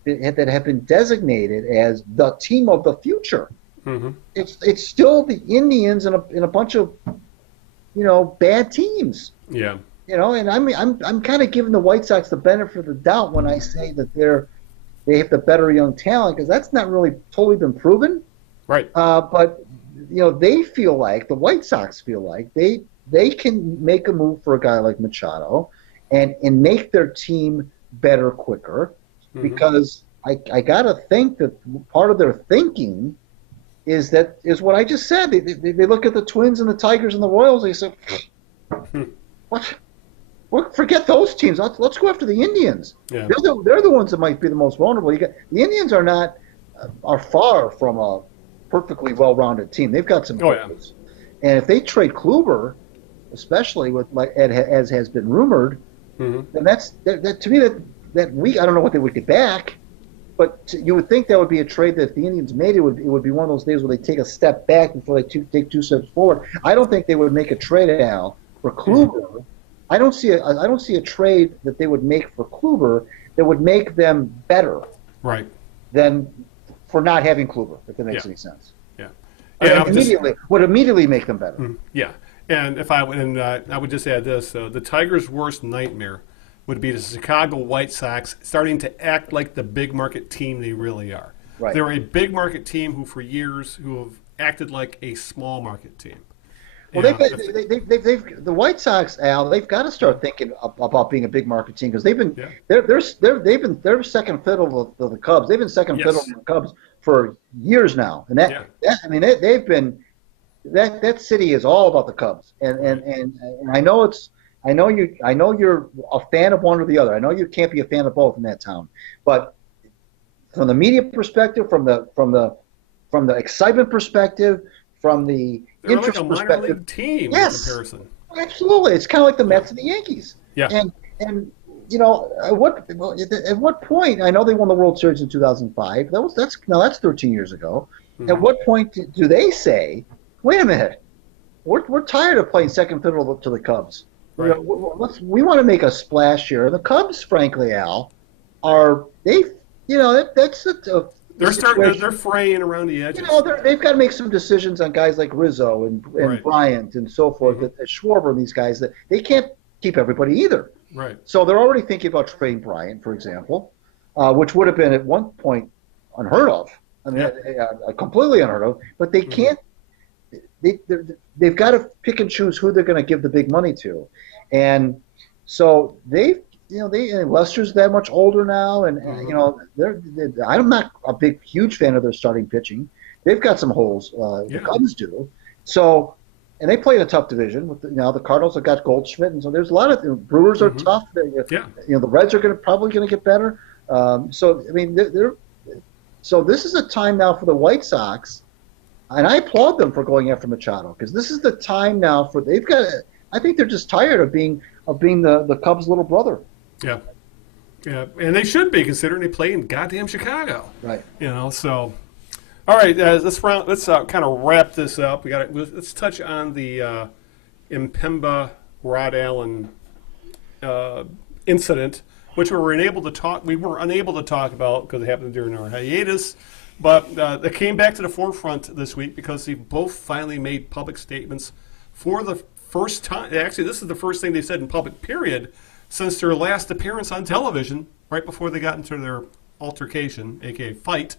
that have been designated as the team of the future. Mm-hmm. It's still the Indians and a bunch of, bad teams. Yeah. And I'm kind of giving the White Sox the benefit of the doubt when I say that they have the better young talent, because that's not really totally been proven. Right. But they feel like the White Sox feel like they can make a move for a guy like Machado, and make their team better quicker, because I gotta think that part of their thinking is what I just said. They look at the Twins and the Tigers and the Royals. They say, what? Well, forget those teams. Let's go after the Indians. Yeah. They're the ones that might be the most vulnerable. The Indians are far from a perfectly well-rounded team. They've got some players. And if they trade Kluber, especially as has been rumored, then that to me that week, I don't know what they would get back, but you would think that would be a trade that if the Indians made it would be one of those days where they take a step back before they take two steps forward. I don't think they would make a trade now for Kluber. I don't see a trade that they would make for Kluber that would make them better, than for not having Kluber, if that makes any sense. Yeah, would immediately make them better. Yeah, and I would just add this: the Tigers' worst nightmare would be the Chicago White Sox starting to act like the big market team they really are. Right. They're a big market team who have acted like a small market team. Well, the White Sox, Al, they've got to start thinking about being a big market team, because they've been second fiddle to the Cubs. They've been second fiddle to the Cubs for years now, and they've been that city is all about the Cubs, and I know you're a fan of one or the other. I know you can't be a fan of both in that town, but from the media perspective, from the excitement perspective, from the they're like a minor league team in comparison. Absolutely. It's kind of like the Mets and the Yankees. Yeah. And at what point? I know they won the World Series in 2005. That's 13 years ago. Mm-hmm. At what point do they say, "Wait a minute, we're tired of playing second fiddle to the Cubs. Right. We want to make a splash here." The Cubs, frankly, Al, they're fraying around the edges. They've got to make some decisions on guys like Rizzo and Bryant and so forth, Schwarber and these guys, that they can't keep everybody either. Right. So they're already thinking about trading Bryant, for example, which would have been at one point unheard of. I mean, completely unheard of. But they can't. They've got to pick and choose who they're going to give the big money to, and so Lester's that much older now, and I'm not a huge fan of their starting pitching. They've got some holes. The Cubs do. So, and they play in a tough division. With the Cardinals have got Goldschmidt, and so there's a lot of Brewers are tough. The Reds are probably going to get better. So I mean, so this is a time now for the White Sox, and I applaud them for going after Machado, because this is the time now for they've got. I think they're just tired of being the Cubs' little brother. Yeah, and they should be, considering they play in goddamn Chicago. Right. So, all right, let's kind of wrap this up. Let's touch on the Impemba Rod Allen incident, which we were unable to talk about because it happened during our hiatus. But it came back to the forefront this week because they both finally made public statements for the first time. Actually, this is the first thing they said in public, period, since their last appearance on television, right before they got into their altercation, aka fight.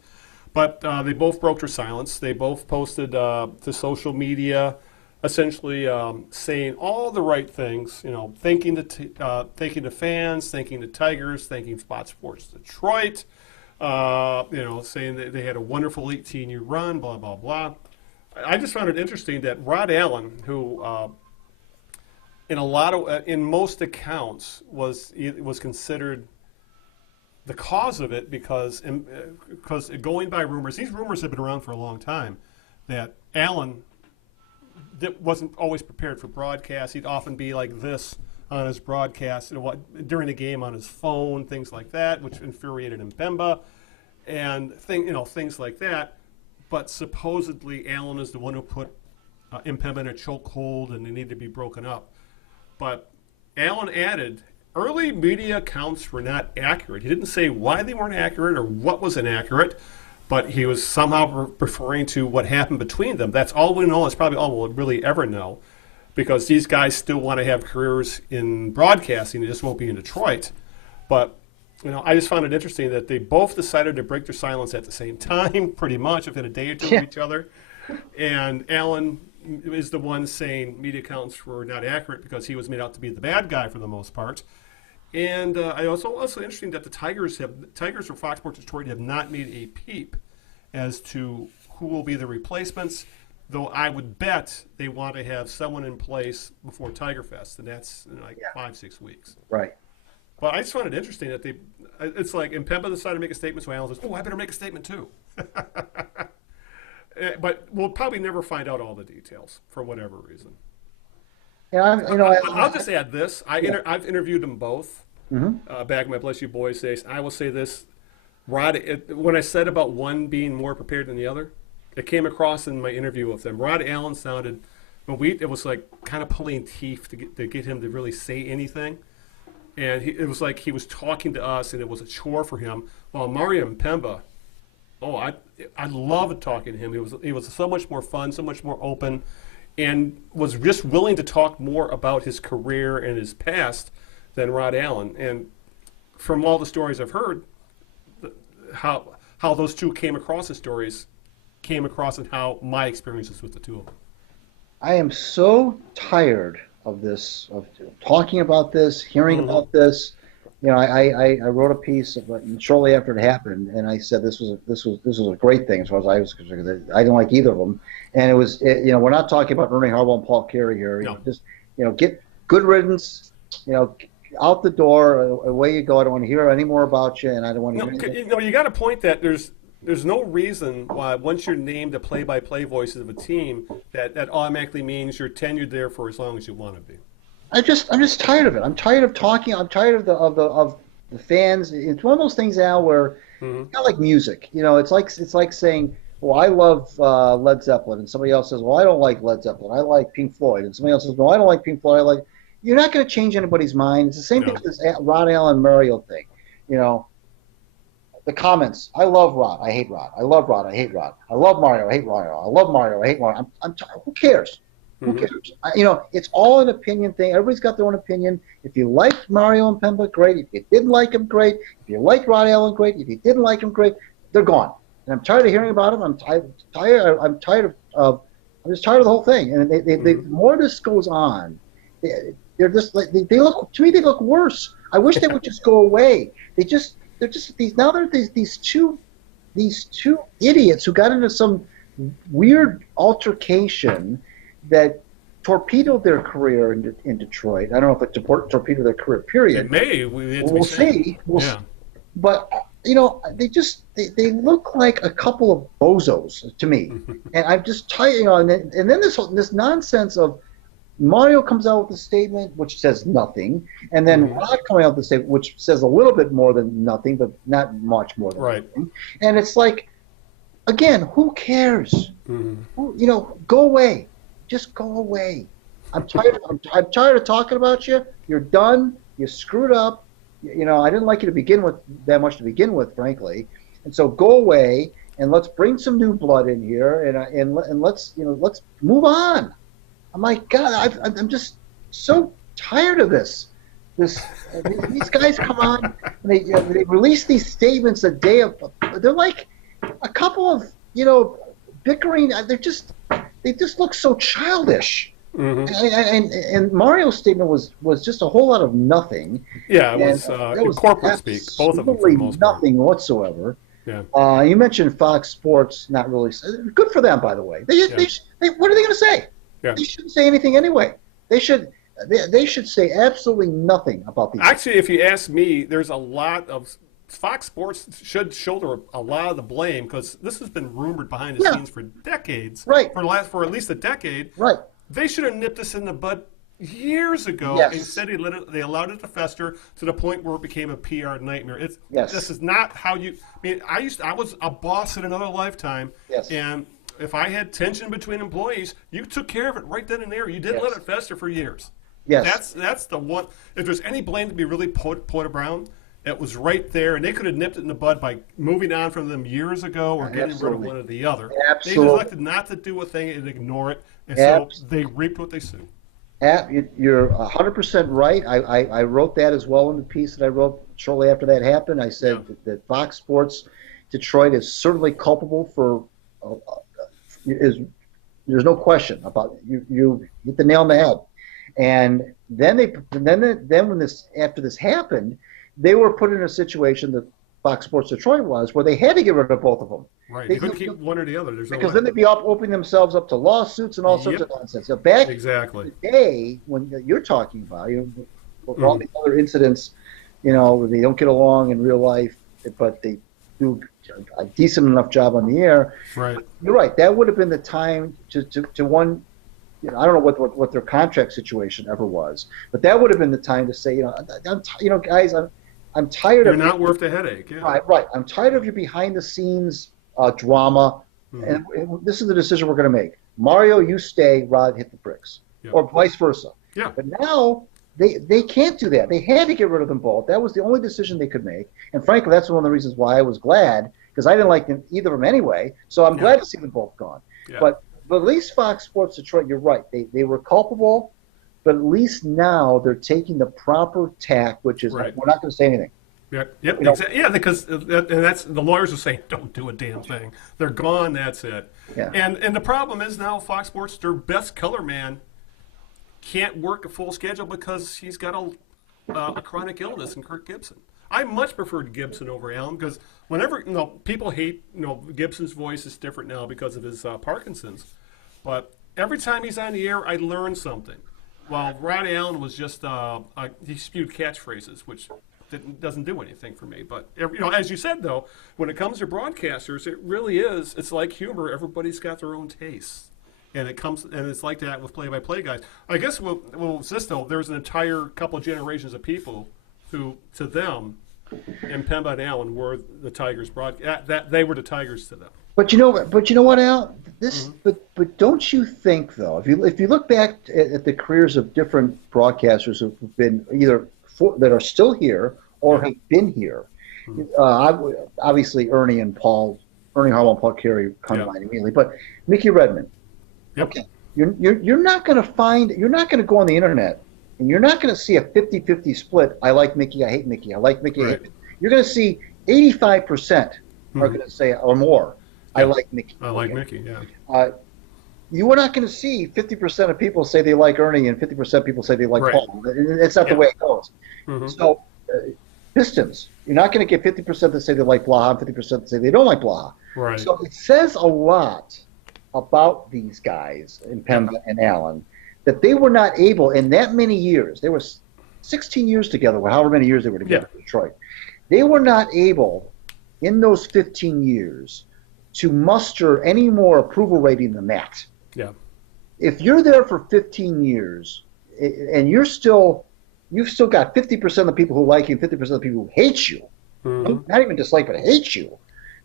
But they both broke their silence. They both posted to social media, essentially saying all the right things. Thanking the fans, thanking the Tigers, thanking Fox Sports Detroit. Saying that they had a wonderful 18-year run, blah blah blah. I just found it interesting that Rod Allen, who in most accounts was considered the cause of it because going by rumors, these rumors have been around for a long time, that Allen wasn't always prepared for broadcast. He'd often be like this on his broadcast, during the game on his phone, things like that, which infuriated Impemba, and things like that. But supposedly Allen is the one who put Impemba in a chokehold, and they need to be broken up. But Allen added, early media accounts were not accurate. He didn't say why they weren't accurate or what was inaccurate, but he was somehow referring to what happened between them. That's all we know. That's probably all we'll really ever know, because these guys still want to have careers in broadcasting. They just won't be in Detroit. But I just found it interesting that they both decided to break their silence at the same time, pretty much, within a day or two of each other. And Allen is the one saying media accounts were not accurate because he was made out to be the bad guy for the most part. And I also interesting that the Tigers or Fox Sports Detroit have not made a peep as to who will be the replacements, though I would bet they want to have someone in place before Tiger Fest, and that's in 5-6 weeks. Right. But I just found it interesting that it's like Impemba decided to make a statement, so Allen says, I better make a statement too. But we'll probably never find out all the details for whatever reason. Yeah, I'll just add this. I've interviewed them both back in my Bless You Boys days. I will say this. When I said about one being more prepared than the other, it came across in my interview with them. Rod Allen sounded, it was like kind of pulling teeth to get him to really say anything. And it was like he was talking to us, and it was a chore for him. While Mario Impemba, I loved talking to him. He was so much more fun, so much more open, and was just willing to talk more about his career and his past than Rod Allen. And from all the stories I've heard, how those two came across the stories came across and how my experiences with the two of them. I am so tired of this, of talking about this, hearing about this. I wrote a piece shortly after it happened, and I said this was a great thing as far as I was concerned. I didn't like either of them, and we're not talking about Ernie Harwell and Paul Carey here. No. Just get good riddance. Out the door, away you go. I don't want to hear any more about you, and I don't want to hear anything. You got a point that there's no reason why once you're named a play-by-play voice of a team that automatically means you're tenured there for as long as you want to be. I'm just tired of it. I'm tired of talking. I'm tired of the fans. It's one of those things, Al, where it's not like music. It's like saying, well, I love Led Zeppelin, and somebody else says, well, I don't like Led Zeppelin. I like Pink Floyd, and somebody else says, no, I don't like Pink Floyd. You're not going to change anybody's mind. It's the same thing with this Rod Allen Mario thing. The comments. I love Rod. I hate Rod. I love Rod. I hate Rod. I love Mario. I hate Mario. I love Mario. I hate Mario. Who cares? Who cares? It's all an opinion thing. Everybody's got their own opinion. If you liked Mario and Impemba, great. If you didn't like him, great. If you liked Rod Allen, great. If you didn't like him, great. They're gone. And I'm tired of hearing about them. I'm tired of I'm just tired of the whole thing. And the more this goes on, they're just like they look to me. They look worse. I wish they would just go away. They're just these two idiots who got into some weird altercation that torpedoed their career in Detroit. I don't know if it torpedoed their career, period. It may. We'll see. But they look like a couple of bozos to me, and I'm just tired. And then this nonsense of Mario comes out with a statement which says nothing, and then Rod coming out with a statement which says a little bit more than nothing, but not much more than nothing. And it's like, again, who cares? Go away. Just go away. I'm tired. I'm tired of talking about you. You're done. You screwed up. I didn't like you to begin with that much to begin with, frankly. And so go away and let's bring some new blood in here and let's move on. I'm like, God, I'm just so tired of this. These guys come on and they release these statements a day of. They're like a couple of bickering. They just look so childish. Mm-hmm. And Mario's statement was just a whole lot of nothing. Yeah, it was corporate speak. Both of them for the most part. Nothing whatsoever. Yeah. You mentioned Fox Sports, not really. Good for them, by the way. What are they going to say? Yeah. They shouldn't say anything anyway. They should say absolutely nothing about these. Actually, if you ask me, there's a lot of Fox Sports should shoulder a lot of the blame because this has been rumored behind the scenes for decades. Right. For at least a decade. Right. They should have nipped this in the bud years ago. Yes. Instead, they allowed it to fester to the point where it became a PR nightmare. Yes. This is not how you. I mean, I was a boss in another lifetime. Yes. And if I had tension between employees, you took care of it right then and there. You didn't let it fester for years. Yes. That's the one. If there's any blame to be really put around, it was right there, and they could have nipped it in the bud by moving on from them years ago or getting rid of one or the other. Absolutely. They elected not to do a thing and ignore it, and so they reaped what they sowed. You're 100% right. I wrote that as well in the piece that I wrote shortly after that happened. I said that Fox Sports Detroit is certainly culpable for. There's no question about you hit the nail on the head. And then when after this happened, they were put in a situation that Fox Sports Detroit was, where they had to get rid of both of them. Right, they couldn't keep one or the other. Because then they'd be opening themselves up to lawsuits and all sorts of nonsense. So back in the day when you're talking about, all these other incidents, where they don't get along in real life, but they do a decent enough job on the air. Right, you're right. That would have been the time to one. I don't know what their contract situation ever was, but that would have been the time to say, guys, I'm tired of. You're not worth the headache. Yeah. Right. I'm tired of your behind the scenes drama, and this is the decision we're going to make. Mario, you stay. Rod, hit the bricks, or vice versa. Yeah. But now they can't do that. They had to get rid of them both. That was the only decision they could make, and frankly, that's one of the reasons why I was glad because I didn't like either of them anyway. So I'm glad to see them both gone. Yeah. But at least Fox Sports Detroit, you're right. They were culpable, but at least now they're taking the proper tack, which is we're not going to say anything. Yep. Exactly. Yeah, because that's the lawyers are saying don't do a damn thing. They're gone. That's it. Yeah. And the problem is now Fox Sports, their best color man, can't work a full schedule because he's got a chronic illness in Kirk Gibson. I much preferred Gibson over Allen because whenever people hate Gibson's voice is different now because of his Parkinson's, but every time he's on the air, I learn something. While Rod Allen was just he spewed catchphrases, which doesn't do anything for me. But as you said though, when it comes to broadcasters, it really is. It's like humor. Everybody's got their own tastes. And it's like that with play-by-play guys. I guess there's an entire couple of generations of people who, to them, and Pemba and Allen were the Tigers that they were the Tigers to them. But you know what, Al? But don't you think though, if you look back at the careers of different broadcasters who've been either that are still here or have been here, obviously Ernie Harwell and Paul Carey come to mind immediately, but Mickey Redmond. Yep. Okay, you're not going to go on the internet and you're not going to see a 50-50 split. I like Mickey, I hate Mickey. I like Mickey, I hate Mickey. You're going to see 85% are going to say or more. I like Mickey. I like Mickey. Yeah. You are not going to see 50% of people say they like Ernie and 50% of people say they like Paul. It's not the way it goes. Mm-hmm. So, Pistons, you're not going to get 50% that say they like Blaha and 50% that say they don't like Blaha. Right. So it says a lot about these guys, in Pemba and Allen, that they were not able in that many years. They were 16 years together, or however many years they were together in Detroit. They were not able in those 15 years to muster any more approval rating than that. Yeah. If you're there for 15 years and you've still got 50% of the people who like you and 50% of the people who hate you, not even dislike but hate you,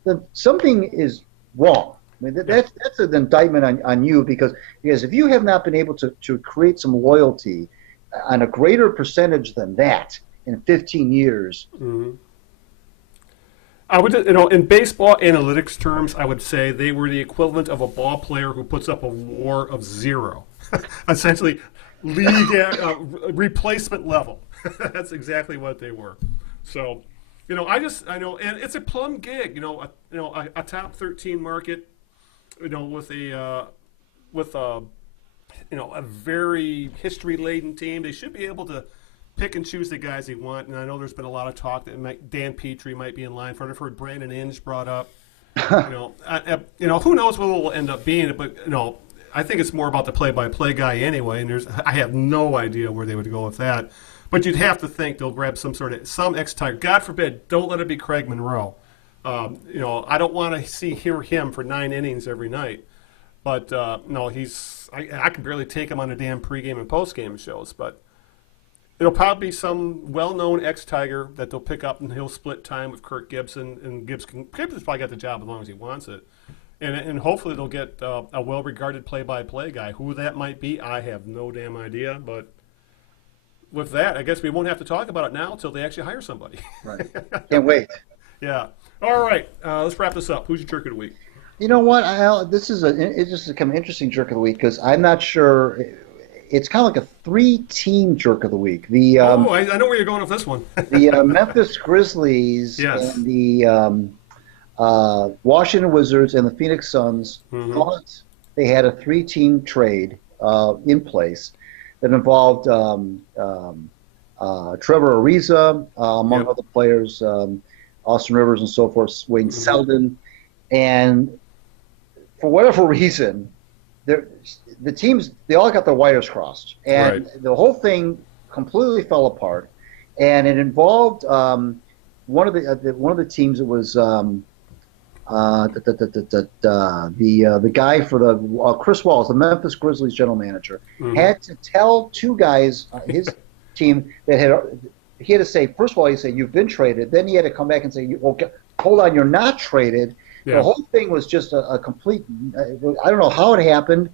then something is wrong. I mean, that's an indictment on you because if you have not been able to create some loyalty on a greater percentage than that in 15 years. Mm-hmm. I would, in baseball analytics terms, I would say they were the equivalent of a ball player who puts up a WAR of 0, essentially league replacement level. That's exactly what they were. So, I know, and it's a plum gig. A top 13 market, with a very history laden team. They should be able to pick and choose the guys they want. And I know there's been a lot of talk that Dan Petrie might be in line for it. I've heard Brandon Inge brought up. Who knows what it will end up being? But I think it's more about the play-by-play guy anyway. And I have no idea where they would go with that. But you'd have to think they'll grab some ex-Tiger. God forbid, don't let it be Craig Monroe. I don't want to hear him for 9 innings every night. But no, I can barely take him on the damn pregame and postgame shows. But it'll probably be some well-known ex-Tiger that they'll pick up, and he'll split time with Kirk Gibson. And Gibson's probably got the job as long as he wants it. And hopefully they'll get a well-regarded play-by-play guy. Who that might be, I have no damn idea. But with that, I guess we won't have to talk about it now until they actually hire somebody. Right. Can't wait. Yeah. All right. Let's wrap this up. Who's your jerk of the week? You know what? It's just a kind of interesting jerk of the week because I'm not sure. It's kind of like a 3-team jerk of the week. I know where you're going with this one. The Memphis Grizzlies and the Washington Wizards and the Phoenix Suns thought they had a 3-team trade in place that involved Trevor Ariza, among other players, Austin Rivers and so forth, Wayne Selden. And for whatever reason, the teams, they all got their wires crossed. And the whole thing completely fell apart. And it involved one of the teams that was the guy for the Chris Wallace, the Memphis Grizzlies general manager, had to tell 2 guys, his team, that he had to say, first of all, he said, you've been traded. Then he had to come back and say, hold on, you're not traded. Yeah. The whole thing was just a complete, I don't know how it happened.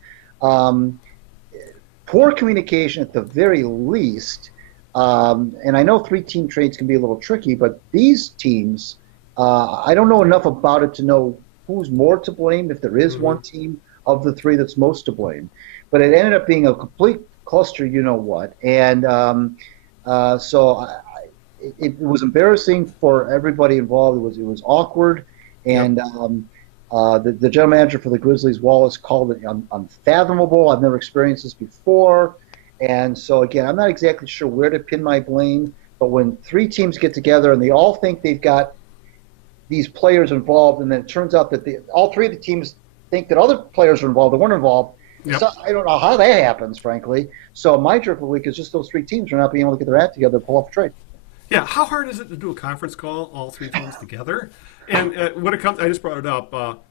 Poor communication at the very least. And I know 3-team trades can be a little tricky, but these teams, I don't know enough about it to know who's more to blame, if there is one team of the 3 that's most to blame. But it ended up being a complete cluster, you-know-what. And so it was embarrassing for everybody involved. It was awkward. And the general manager for the Grizzlies, Wallace, called it unfathomable. I've never experienced this before. And so, again, I'm not exactly sure where to pin my blame. But when 3 teams get together and they all think they've got these players involved, and then it turns out that all 3 of the teams think that other players are involved that weren't involved. Yep. So I don't know how that happens, frankly. So my jerk of the week is just those 3 teams are not being able to get their act together to pull off a trade. Yeah, how hard is it to do a conference call, all 3 teams together? And when it comes, I just brought it up.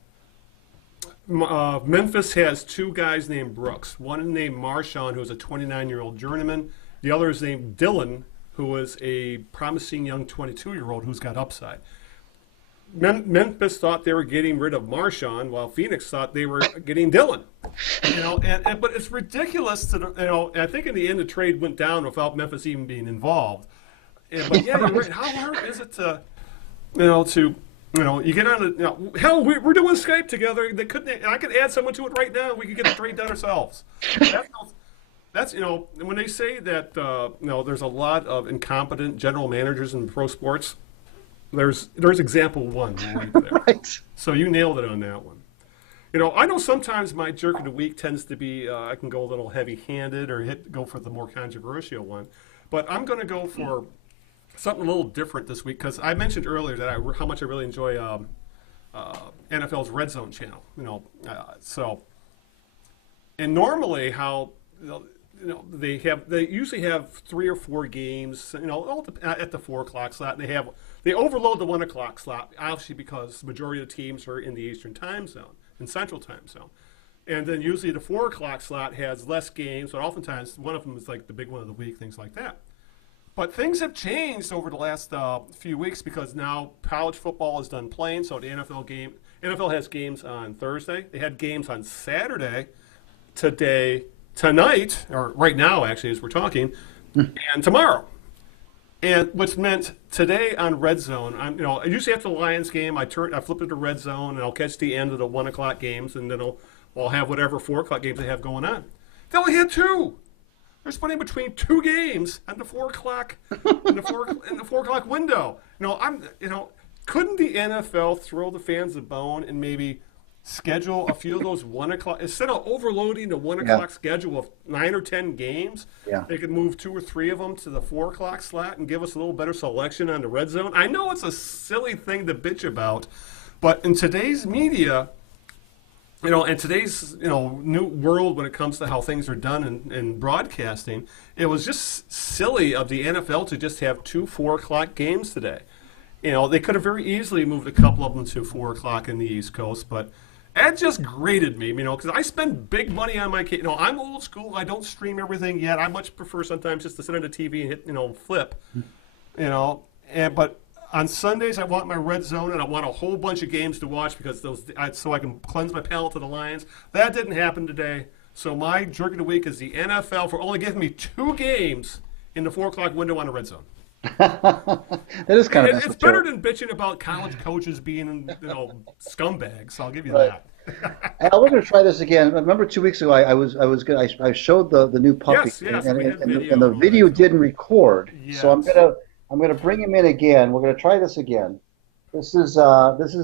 Memphis has 2 guys named Brooks. One named Marshawn, who is a 29-year-old journeyman. The other is named Dylan, who is a promising young 22-year-old who's got upside. Memphis thought they were getting rid of Marshawn, while Phoenix thought they were getting Dylan. But it's ridiculous to I think in the end the trade went down without Memphis even being involved. But yeah, you're right. How hard is it to you get on the hell, we're doing Skype together. I could add someone to it right now. We could get the trade done ourselves. That's when they say that there's a lot of incompetent general managers in pro sports. There's example 1 right there. Right. So you nailed it on that one. I know sometimes my jerk of the week tends to be I can go a little heavy-handed or go for the more controversial one, but I'm going to go for something a little different this week because I mentioned earlier that how much I really enjoy NFL's Red Zone channel. And normally how they usually have 3 or 4 games at the 4 o'clock slot. And they overload the 1 o'clock slot obviously because the majority of the teams are in the Eastern time zone and Central time zone. And then usually the 4 o'clock slot has less games, but oftentimes one of them is like the big one of the week, things like that. But things have changed over the last few weeks because now college football is done playing. So the NFL has games on Thursday. They had games on Saturday, tonight, or right now actually as we're talking, and tomorrow. And what's meant today on Red Zone, I usually after the Lions game, I flip it to Red Zone, and I'll catch the end of the 1 o'clock games, and then I'll have whatever 4 o'clock games they have going on. They only had 2. They're splitting between 2 games on the 4 o'clock in the 4 o'clock window. Couldn't the NFL throw the fans a bone and maybe schedule a few of those 1 o'clock instead of overloading the 1 o'clock schedule of 9 or 10 games? Yeah. They could move 2 or 3 of them to the 4 o'clock slot and give us a little better selection on the Red Zone. I know it's a silly thing to bitch about, but in today's media, in today's new world when it comes to how things are done in broadcasting, it was just silly of the NFL to just have 2 4 o'clock games today. They could have very easily moved a couple of them to 4 o'clock in the East Coast, but that just grated me, because I spend big money on my kid. I'm old school. I don't stream everything yet. I much prefer sometimes just to sit on the TV and hit, flip, but on Sundays I want my Red Zone and I want a whole bunch of games to watch because so I can cleanse my palate to the Lions. That didn't happen today. So my jerk of the week is the NFL for only giving me 2 games in the 4 o'clock window on the Red Zone. That is kind of it's better than bitching about college coaches being scumbags. I'll give you that. And we're going to try this again. Remember 2 weeks ago, I showed the new puppy, yes, and the video didn't record. Yes. So I'm gonna bring him in again. We're gonna try this again. This is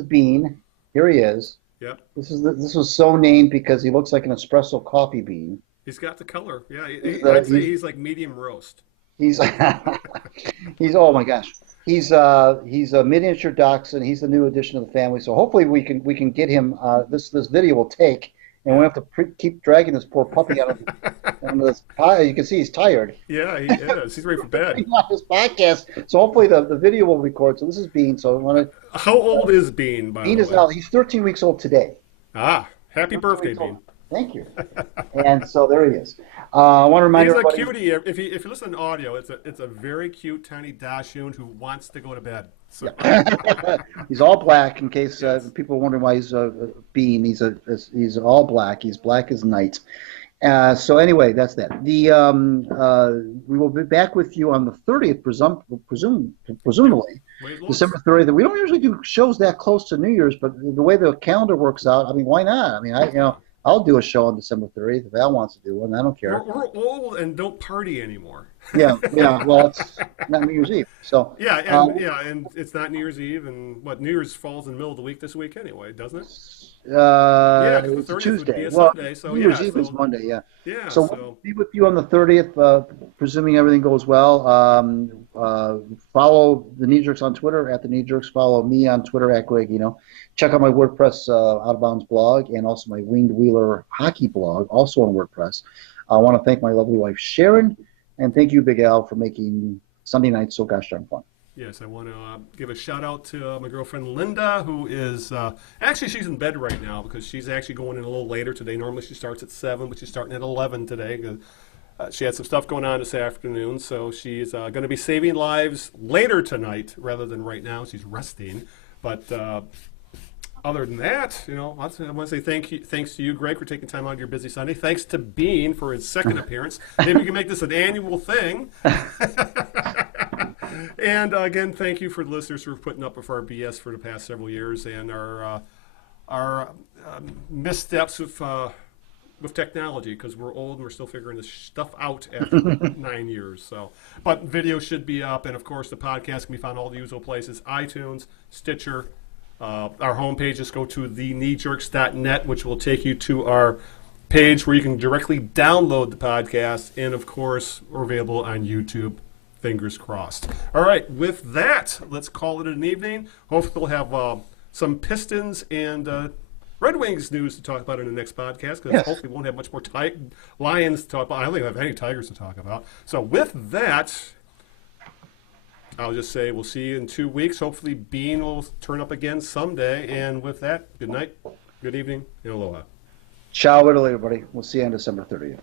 Bean. Here he is. Yep. This was so named because he looks like an espresso coffee bean. He's got the color. Yeah, I'd say he's like medium roast. He's oh my gosh. He's a miniature dachshund. He's the new addition to the family. So hopefully we can get him. This video will take, and we have to keep dragging this poor puppy out of this pie. You can see he's tired. Yeah, he is. He's ready for bed. He's on this podcast. So hopefully the video will record. So this is Bean. So I want to. How old is Bean? By Bean the is way? now. He's 13 weeks old today. Happy birthday, Bean. Thank you. And so there he is. I want to remind everybody. He's a cutie. If you listen to audio, it's a very cute tiny dachshund who wants to go to bed. So. Yeah. He's all black. In case people are wondering why he's Bean, he's all black. He's black as night. So anyway, that's that. We will be back with you on the 30th, presumably. December 30th. We don't usually do shows that close to New Year's, but the way the calendar works out, I mean, why not? I mean, I'll do a show on December 30th if Al wants to do one. I don't care. We're old and don't party anymore. Yeah. Well, it's not New Year's Eve, so and it's not New Year's Eve, and New Year's falls in the middle of the week this week anyway, doesn't it? It's the 30th Tuesday. Would be a Sunday, so New Year's Eve is Monday. Yeah. Yeah. So we'll be with you on the 30th, presuming everything goes well. Follow the Knee Jerks on Twitter at the Knee Jerks. Follow me on Twitter at Greg. Check out my WordPress Out of Bounds blog and also my Winged Wheeler hockey blog, also on WordPress. I want to thank my lovely wife Sharon, and thank you, Big Al, for making Sunday nights so gosh darn fun. Yes, I want to give a shout out to my girlfriend Linda, who is actually she's in bed right now because she's actually going in a little later today. Normally she starts at 7, but she's starting at 11 today because she had some stuff going on this afternoon. So she's going to be saving lives later tonight rather than right now. She's resting, but. Other than that, I want to say thanks to you, Greg, for taking time out of your busy Sunday. Thanks to Bean for his second appearance. Maybe we can make this an annual thing. And again, thank you for the listeners who are putting up with our BS for the past several years and our missteps with technology because we're old and we're still figuring this stuff out after 9 years. So, but video should be up, and of course the podcast can be found all the usual places: iTunes, Stitcher. Our homepage, just go to thekneejerks.net, which will take you to our page where you can directly download the podcast. And, of course, we're available on YouTube. Fingers crossed. All right, with that, let's call it an evening. Hopefully we'll have some Pistons and Red Wings news to talk about in the next podcast because hopefully we won't have much more Lions to talk about. I don't think we'll have any Tigers to talk about. So with that, I'll just say we'll see you in 2 weeks. Hopefully Bean will turn up again someday. And with that, good night, good evening, and aloha. Ciao, everybody. We'll see you on December 30th.